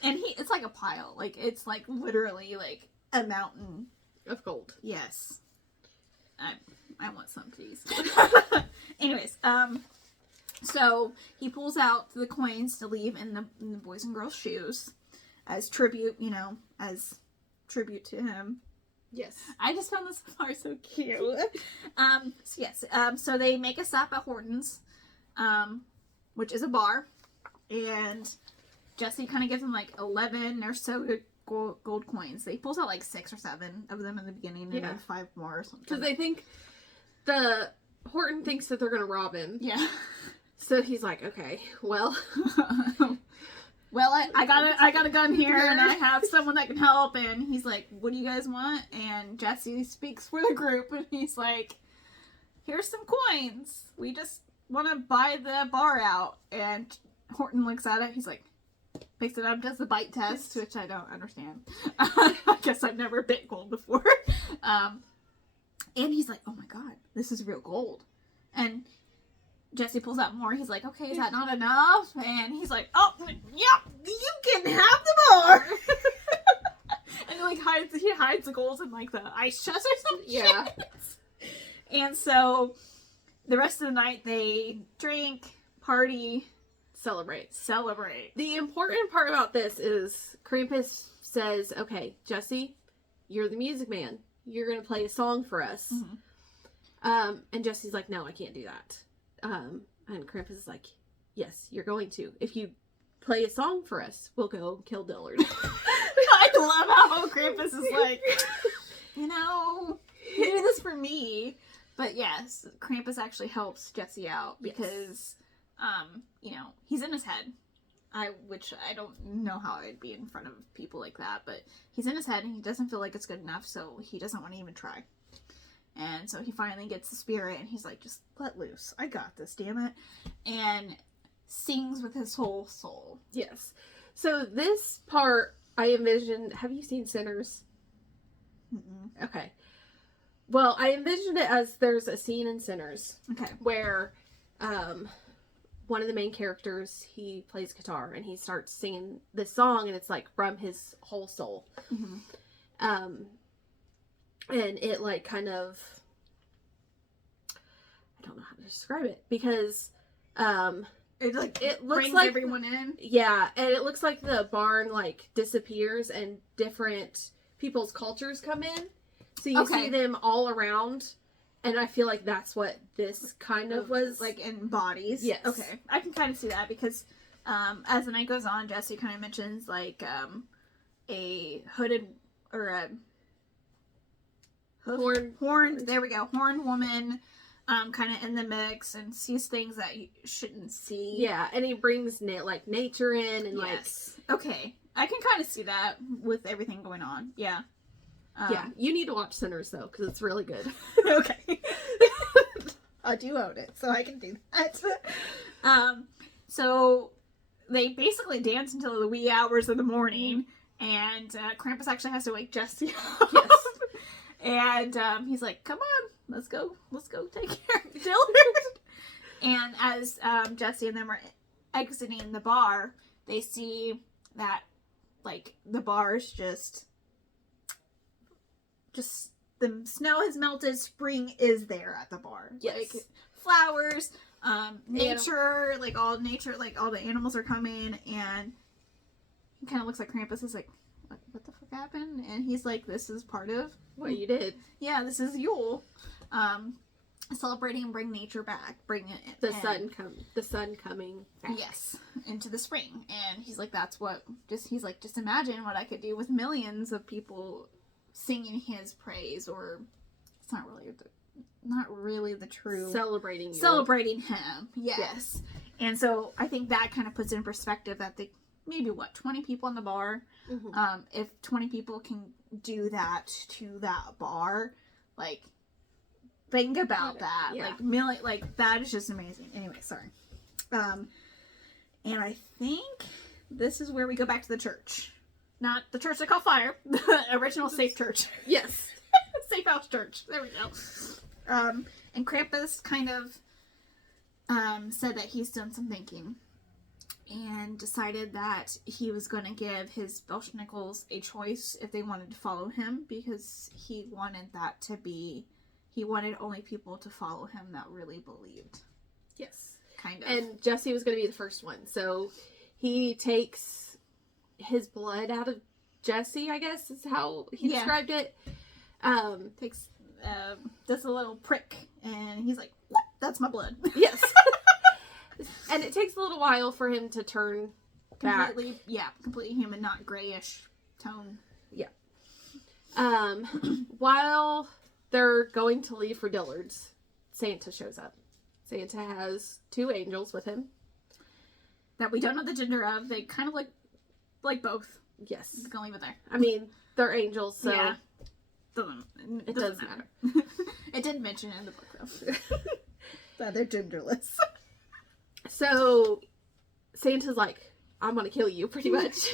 And it's like a pile. Like, it's like literally like a mountain of gold. Yes. I want some, please. Anyways, so he pulls out the coins to leave in the boys and girls' shoes as tribute, as tribute to him. Yes. I just found this part so cute. So they make a stop at Horton's, which is a bar, and Jesse kind of gives them like 11 or so gold coins. He pulls out like 6 or 7 of them in the beginning, and then 5 more or something. Because they think Horton thinks that they're gonna rob him. Yeah. So he's like, okay, well. Well, I got a gun here, and I have someone that can help. And he's like, what do you guys want? And Jesse speaks for the group, and he's like, here's some coins. We just want to buy the bar out. And Horton looks at it. He's like, picks it up, does the bite test, which I don't understand. I guess I've never bit gold before. And he's like, oh my god, this is real gold. And Jesse pulls out more. He's like, okay, is that not enough? And he's like, oh, yep, you can have the bar. And he hides the gold in like the ice chest or something. Yeah. And so the rest of the night they drink, party, celebrate. The important part about this is Krampus says, okay, Jesse, you're the music man. You're going to play a song for us. Mm-hmm. And Jesse's like, no, I can't do that. And Krampus is like, yes, you're going to. If you play a song for us, we'll go kill Dillard. I love how Krampus is like, you do this for me. But yes, Krampus actually helps Jesse out because he's in his head. Which I don't know how I'd be in front of people like that, but he's in his head and he doesn't feel like it's good enough, so he doesn't want to even try. And so he finally gets the spirit and he's like, just let loose. I got this, damn it. And sings with his whole soul. Yes. So this part I envisioned, have you seen Sinners? Mm-mm. Okay. Well, I envisioned it as there's a scene in Sinners. Okay. Where, one of the main characters, he plays guitar and he starts singing this song and it's like from his whole soul. Mm-hmm. And it like kind of, I don't know how to describe it because, it looks brings like everyone in. Yeah, and it looks like the barn like disappears and different people's cultures come in. So you see them all around. And I feel like that's what this kind of was. Like in bodies. Yes. Okay. I can kind of see that because as the night goes on, Jesse kind of mentions like a hooded or a horned, there we go, horned woman kind of in the mix and sees things that you shouldn't see. Yeah, and he brings like nature in and Okay. I can kind of see that with everything going on. Yeah. Yeah, you need to watch Sinners though, because it's really good. Okay. I do own it, so I can do that. So they basically dance until the wee hours of the morning, and Krampus actually has to wake Jesse up. Yes. And he's like, "Come on, let's go take care of Dillard." And as Jesse and them are exiting the bar, they see that like the bar's just the snow has melted. Spring is there at the bar. Yes. Like flowers, nature, like all the animals are coming, and he kind of looks like Krampus is like, what the fuck happened? And he's like, this is part of What you did. Yeah, this is Yule. Celebrating and bring nature back. Bring it The sun coming back. Yes, into the spring. And he's like, just imagine what I could do with millions of people singing his praise, or it's not really the true celebrating him. Yes. And so I think that kind of puts in perspective that they maybe 20 people in the bar. Mm-hmm. If 20 people can do that to that bar, like think about that. Yeah. Like that is just amazing. Anyway, sorry. And I think this is where we go back to the church. Not the church that caught fire. The original safe church. Yes. Safe house church. There we go. And Krampus kind of said that he's done some thinking and decided that he was going to give his Belschnickels a choice if they wanted to follow him, because he wanted only people to follow him that really believed. Yes. Kind of. And Jesse was going to be the first one. So he takes his blood out of Jesse, I guess is how he described it. Takes does a little prick, and he's like, "What? That's my blood." Yes. And it takes a little while for him to turn back. Completely human, not grayish tone. Yeah. While they're going to leave for Dillard's, Santa shows up. Santa has 2 angels with him that we don't know the gender of. They kind of like both. Yes. I'm gonna leave it there. I mean, they're angels, so yeah. It doesn't matter. It didn't mention it in the book, though. But they're genderless. So Santa's like, I'm gonna kill you, pretty much.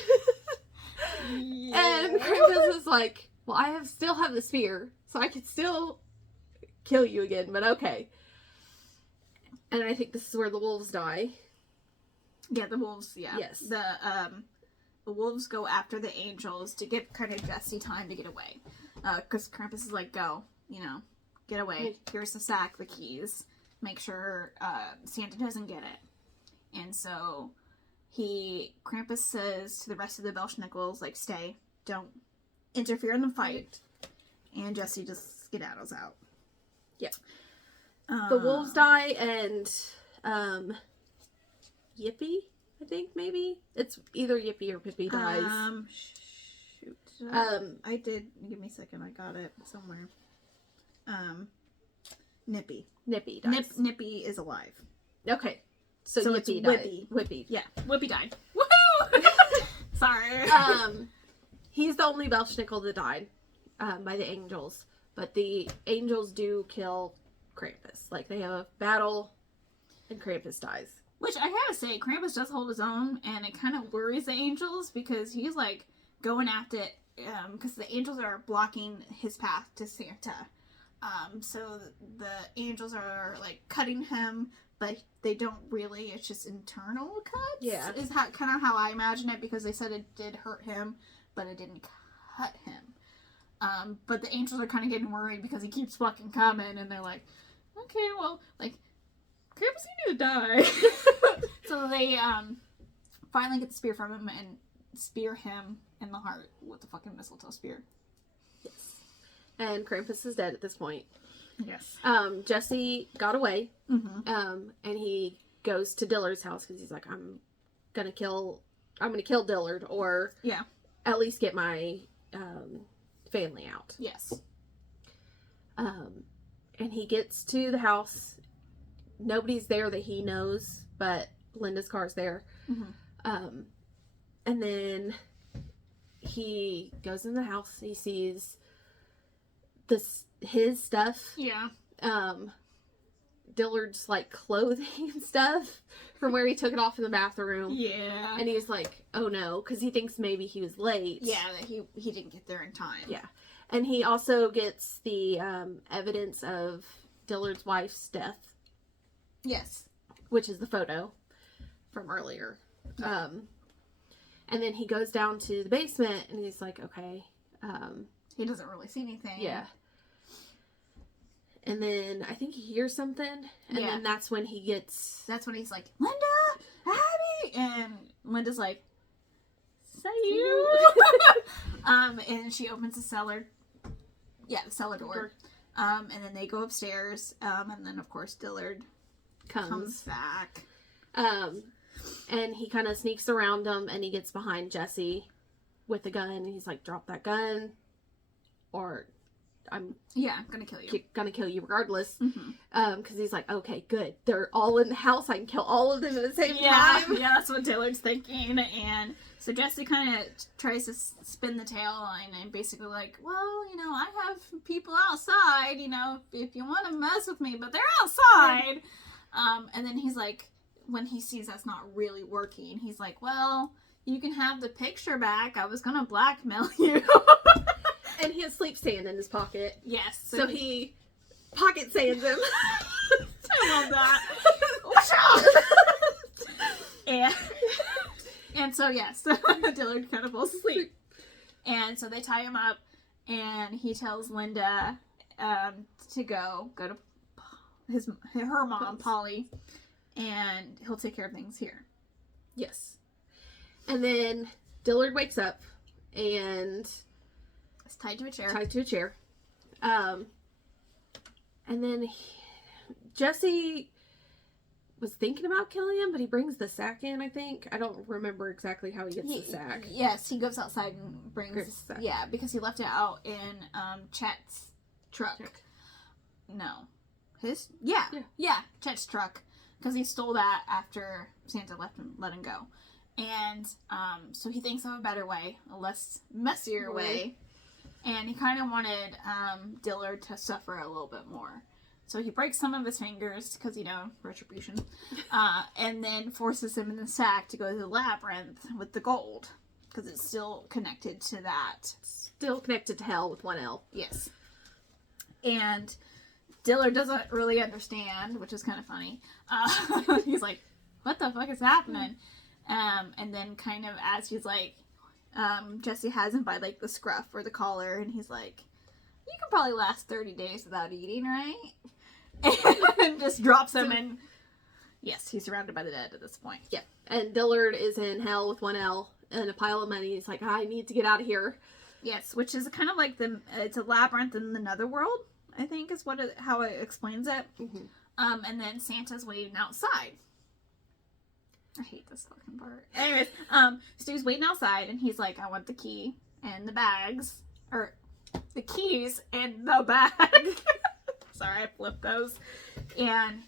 Yeah. And Krampus is like, well, still have the spear, so I could still kill you again, but okay. And I think this is where the wolves die. Yeah, the wolves, yeah. Yes. The wolves go after the angels to give kind of Jesse time to get away. Because Krampus is like, go, get away. Here's the sack, the keys. Make sure Santa doesn't get it. And so Krampus says to the rest of the Belschnickels, like, stay. Don't interfere in the fight. And Jesse just skedaddles out. Yeah. The wolves die, and Yippee, I think, maybe? It's either Yippee or Pippi dies. Shoot. I did. Give me a second. I got it somewhere. Nippy. Nippy dies. Nippy is alive. Okay. So it's Yippee Whippy. died. Whippy. Yeah, Whippy died. Woohoo! Sorry. He's the only Belschnickel that died by the angels. But the angels do kill Krampus. Like, they have a battle, and Krampus dies. Which I gotta say, Krampus does hold his own, and it kind of worries the angels because he's like going after it, because the angels are blocking his path to Santa. So the angels are like cutting him, but they don't really. It's just internal cuts. Yeah, is kind of how I imagine it, because they said it did hurt him, but it didn't cut him. But the angels are kind of getting worried because he keeps fucking coming, and they're like, okay, well, like, Krampus, you need to die. So they finally get the spear from him and spear him in the heart with the fucking mistletoe spear. Yes. And Krampus is dead at this point. Yes. Jesse got away. Mm-hmm. And he goes to Dillard's house because he's like, I'm gonna kill Dillard, or yeah, at least get my family out. Yes. And he gets to the house. Nobody's there that he knows, but Linda's car's there. Mm-hmm. And then he goes in the house. He sees his stuff. Yeah. Dillard's like clothing and stuff from where he took it off in the bathroom. Yeah. And he's like, oh no, because he thinks maybe he was late. Yeah, that he didn't get there in time. Yeah. And he also gets the evidence of Dillard's wife's death. Yes. Which is the photo from earlier. Yeah. And then he goes down to the basement and he's like, okay. He doesn't really see anything. Yeah. And then I think he hears something. And then that's when he gets... That's when he's like, Linda! Abby! And Linda's like, is that you? And she opens the cellar. Yeah, the cellar door. And then they go upstairs. And then, of course, Dillard comes back. And he kind of sneaks around him and he gets behind Jesse with the gun. And he's like, drop that gun or I'm gonna kill you. Gonna kill you regardless. Mm-hmm. Because he's like, okay, good. They're all in the house. I can kill all of them at the same time. Yeah, that's what Dillard's thinking. And so Jesse kind of tries to spin the tale and basically like, well, I have people outside, if you want to mess with me, but they're outside. And then he's like, when he sees that's not really working, he's like, well, you can have the picture back. I was gonna blackmail you. And he has sleep sand in his pocket. Yes. So he pocket sands him. I love that. Watch out! And so, yes, Dillard kind of falls asleep. And so they tie him up, and he tells Linda to go to her mom, Polly, and he'll take care of things here. Yes. And then Dillard wakes up, and... It's tied to a chair. And then Jesse was thinking about killing him, but he brings the sack in, I think. I don't remember exactly how he gets the sack. Yes, he goes outside and brings the sack. Yeah, because he left it out in Chet's truck. No. His? Yeah, Chet's truck. Because he stole that after Santa let him go. And so he thinks of a better way, a less messier way. And he kind of wanted Dillard to suffer a little bit more. So he breaks some of his fingers, because, retribution. And then forces him in the sack to go to the labyrinth with the gold. Because it's still connected to that. Still connected to hell with one L. Yes. And Dillard doesn't really understand, which is kind of funny. He's like, what the fuck is happening? And then kind of as he's like, Jesse has him by like the scruff or the collar, and he's like, you can probably last 30 days without eating, right? And just drops him, and yes, he's surrounded by the dead at this point. Yeah. And Dillard is in hell with one L and a pile of money. He's like, I need to get out of here. Yes, which is kind of like it's a labyrinth in the netherworld, I think is how it explains it. Mm-hmm. And then Santa's waiting outside. I hate this fucking part. Anyways, so he's waiting outside, and he's like, I want the key and the bags. Or, the keys and the bag. Sorry, I flipped those. And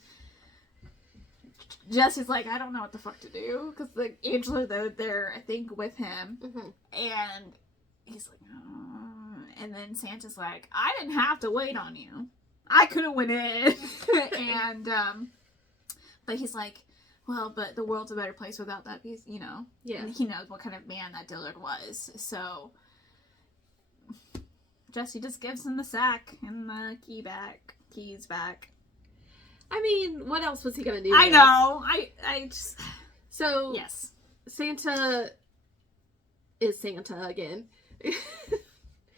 Jesse's like, I don't know what the fuck to do, because the angels are there, I think, with him, and he's like, oh. And then Santa's like, I didn't have to wait on you. I could have went in. And, but he's like, well, but the world's a better place without that piece, you know. Yeah. And he knows what kind of man that Dillard was. So Jesse just gives him the sack and the keys back. I mean, what else was he gonna do? I know. I just. So Yes. Santa is Santa again.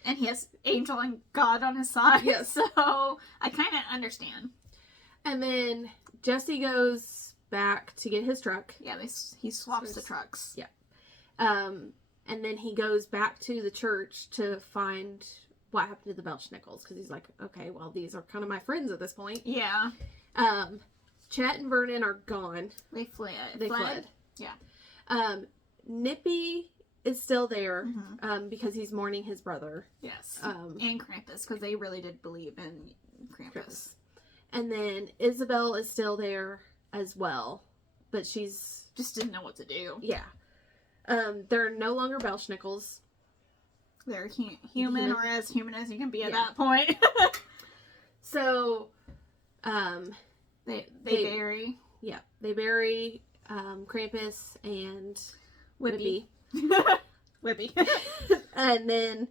And he has Angel and God on his side. Yes. So I kind of understand. And then Jesse goes back to get his truck. Yeah, he swaps the trucks. Yeah. And then he goes back to the church to find what happened to the Belschnickels, because he's like, okay, well, these are kind of my friends at this point. Yeah. Chet and Vernon are gone. They fled. They fled. Yeah. Nippy is still there, because he's mourning his brother. Yes. And Krampus, because they really did believe in Krampus. And then Isabel is still there as well, but she's just didn't know what to do. Yeah. They're no longer Belschnickels. They're human, or as human as you can be at that point. So, they bury. Yeah, they bury Krampus and Whippy. Whippy. And then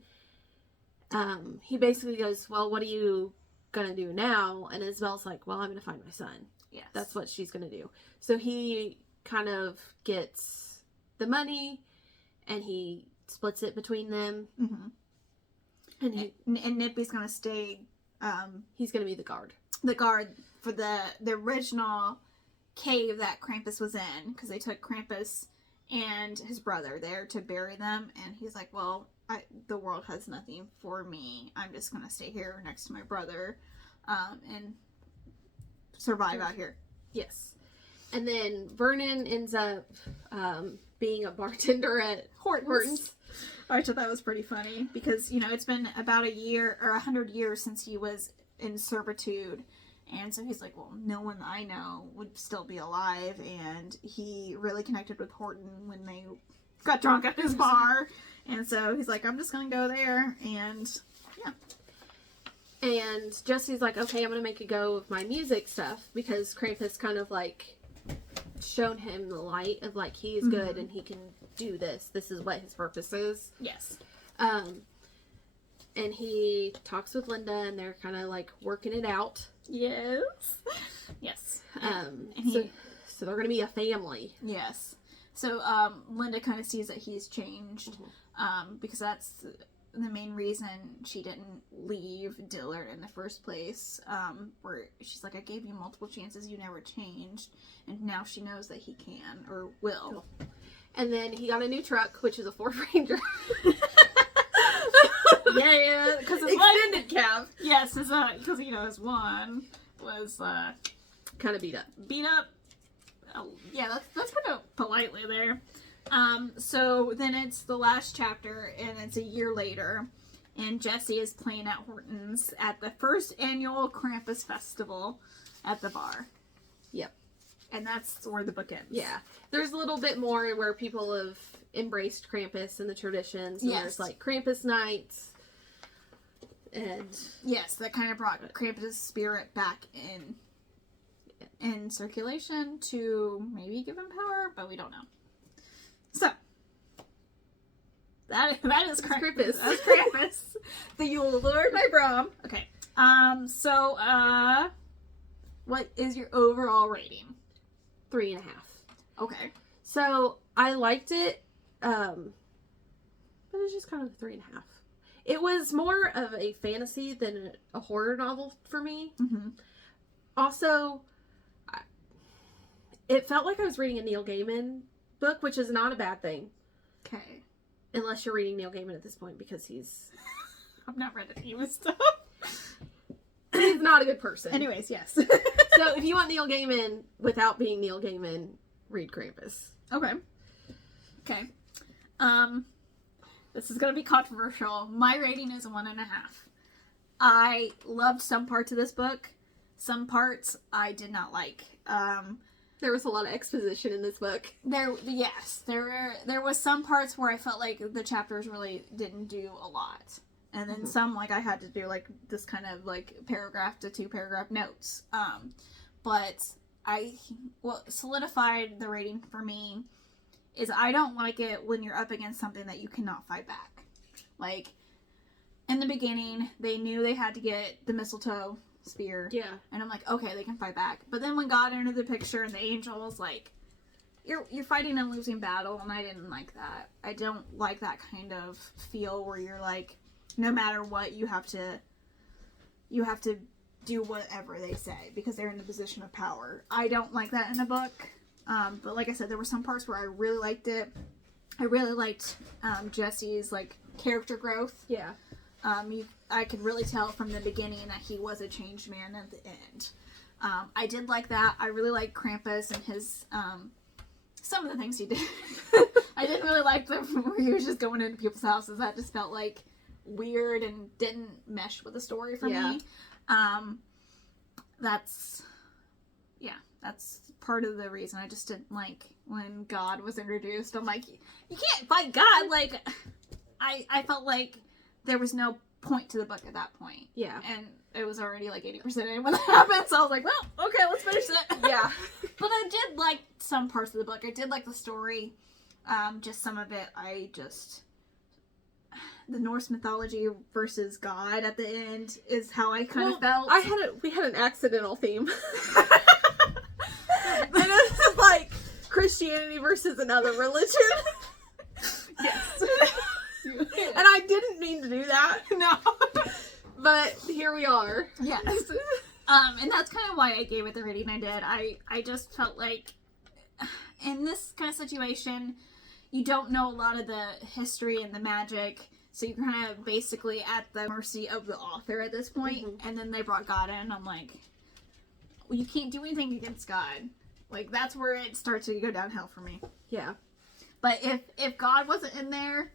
he basically goes, well, what are you gonna do now? And Isabel's like, well, I'm gonna find my son. Yes. That's what she's gonna do. So he kind of gets the money and he splits it between them. And Nippy's gonna stay. He's gonna be the guard. The guard for the original cave that Krampus was in, because they took Krampus and his brother there to bury them, and he's like, well, the world has nothing for me. I'm just gonna stay here next to my brother, and survive out here. Yes. And then Vernon ends up being a bartender at Horton's. I thought that was pretty funny, because, it's been about a year or 100 years since he was in servitude. And so he's like, well, no one I know would still be alive. And he really connected with Horton when they got drunk at his bar. And so he's like, I'm just going to go there. And yeah. And Jesse's like, okay, I'm going to make a go of my music stuff, because Krampus kind of like shown him the light of like, he's good and he can do this. This is what his purpose is. Yes. And he talks with Linda, and they're kind of like working it out. Yes. Yes. So they're going to be a family. Yes. So Linda kind of sees that he's changed, because that's the main reason she didn't leave Dillard in the first place, where she's like, I gave you multiple chances, you never changed, and now she knows that he can, or will. And then he got a new truck, which is a Ford Ranger. Yeah, because his extended cab. Yes, because his one was kind of beat up. Oh, yeah, that's put out politely there. So then it's the last chapter, and it's a year later, and Jesse is playing at Horton's at the first annual Krampus festival at the bar. Yep. And that's where the book ends. Yeah. There's a little bit more where people have embraced Krampus and the traditions. And there's like Krampus nights. And yes, that kind of brought Krampus' spirit back in circulation to maybe give him power, but we don't know. So that is Krampus. That's Krampus. The Yule Lord by Brom. Okay. So what is your overall rating? 3.5. Okay. So I liked it, but it's just kind of 3.5. It was more of a fantasy than a horror novel for me. Also, it felt like I was reading a Neil Gaiman book, which is not a bad thing. Okay. Unless you're reading Neil Gaiman at this point, because he's... I've not read any of his stuff. He's not a good person. Anyways, yes. So if you want Neil Gaiman without being Neil Gaiman, read Krampus. Okay. Okay. This is going to be controversial. My rating is 1.5. I loved some parts of this book. Some parts I did not like. There was a lot of exposition in this book. There was some parts where I felt like the chapters really didn't do a lot. And then some, like, I had to do, like, this kind of, like, paragraph to 2 paragraph notes. But what solidified the rating for me is I don't like it when you're up against something that you cannot fight back. Like, in the beginning, they knew they had to get the mistletoe spear. Yeah. And I'm like, okay, they can fight back. But then when God entered the picture and the angel was like, you're fighting a losing battle, and I didn't like that. I don't like that kind of feel where you're like, no matter what, you have to do whatever they say because they're in a position of power. I don't like that in a book. But like I said, there were some parts where I really liked it. I really liked Jesse's, like, character growth. Yeah. I could really tell from the beginning that he was a changed man at the end. I did like that. I really liked Krampus and his, some of the things he did. I didn't really like them where he was just going into people's houses. That just felt like weird and didn't mesh with the story for me. That's part of the reason I just didn't like when God was introduced. I'm like, you can't fight God. Like, I felt like there was no point to the book at that point. Yeah. And it was already like 80% in when that happened, so I was like, well, okay, let's finish it. Yeah. But I did like some parts of the book. I did like the story. Just some of it, the Norse mythology versus God at the end is how I kind of felt. We had an accidental theme. And it was like Christianity versus another religion. Yes. And I didn't mean to do that. No. But here we are. Yes. And that's kind of why I gave it the rating I did. I just felt like in this kind of situation, you don't know a lot of the history and the magic, so you're kind of basically at the mercy of the author at this point. Mm-hmm. And then they brought God in. I'm like, well, you can't do anything against God. Like, that's where it starts to go downhill for me. Yeah. But if God wasn't in there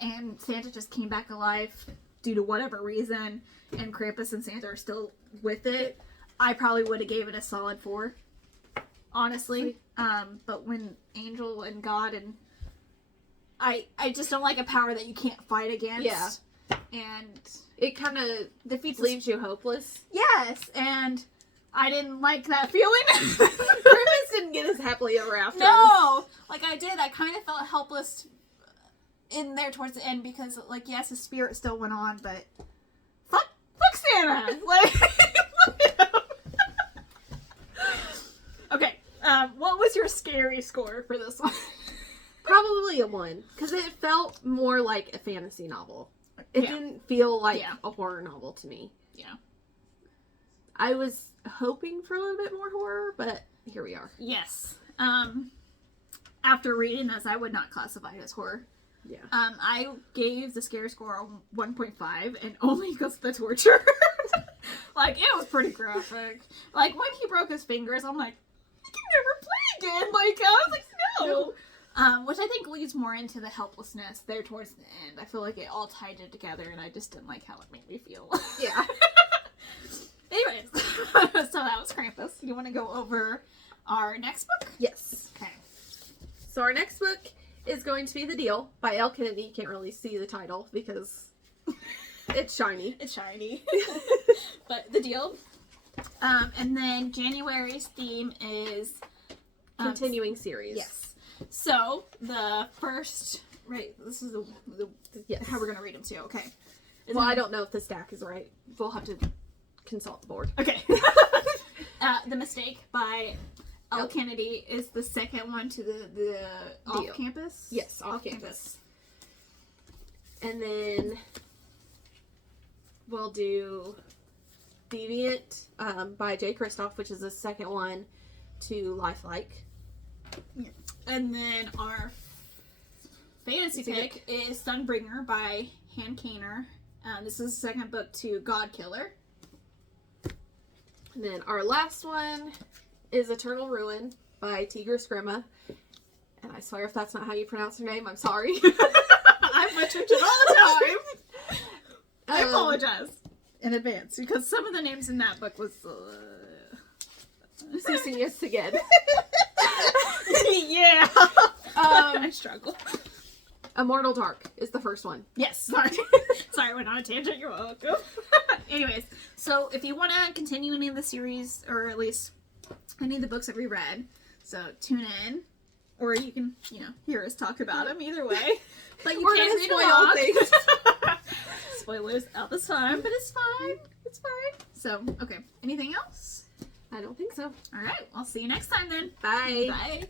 and Santa just came back alive due to whatever reason, and Krampus and Santa are still with it, I probably would have gave it a solid 4. Honestly. But when Angel and God and I just don't like a power that you can't fight against. Yeah. And it kind of leaves you hopeless. Yes, and I didn't like that feeling. Krampus didn't get his happily ever after. No! Like, I did. I kind of felt helpless in there towards the end because, like, yes, his spirit still went on, but fuck Santa! Like, okay, what was your scary score for this one? Probably a 1, because it felt more like a fantasy novel. It didn't feel like a horror novel to me. Yeah. I was hoping for a little bit more horror, but here we are. Yes. After reading this, I would not classify it as horror. Yeah. I gave the scare score a 1.5, and only because of the torture. Like, it was pretty graphic. Like, when he broke his fingers, I'm like, I can never play again. Like, I was like, no. Which I think leads more into the helplessness there towards the end. I feel like it all tied it together, and I just didn't like how it made me feel. Yeah. Anyways, so that was Krampus. You want to go over our next book? Yes. Okay. So our next book is going to be The Deal by Elle Kennedy. You can't really see the title because it's shiny. It's shiny. But The Deal. And then January's theme is continuing series. Yes. So the first, right? This is how we're gonna read them too. Okay. Well, I don't know if the stack is right. We'll have to consult the board. Okay. The Mistake by Elle Kennedy is the second one to the off campus. Yes, off campus. And then we'll do Deviant by Jay Kristoff, which is the second one to Lifelike. Yeah. And then our fantasy pick is Sunbringer by Han Kaner. This is the second book to God Killer. And then our last one is Eternal Ruin by Tigris Grima. And I swear if that's not how you pronounce her name, I'm sorry. I butchered it all the time. I apologize in advance because some of the names in that book was... Ceasing yes again. Yeah. I struggle. Immortal Dark is the first one. Yes, sorry. Sorry, I went on a tangent. You're welcome. Anyways, so if you want to continue any of the series, or at least any of the books that we read, so tune in, or you can, hear us talk about them either way. But you can't read spoil things. Spoilers all the time, but it's fine. It's fine. So, okay. Anything else? I don't think so. All right. I'll see you next time then. Bye. Bye.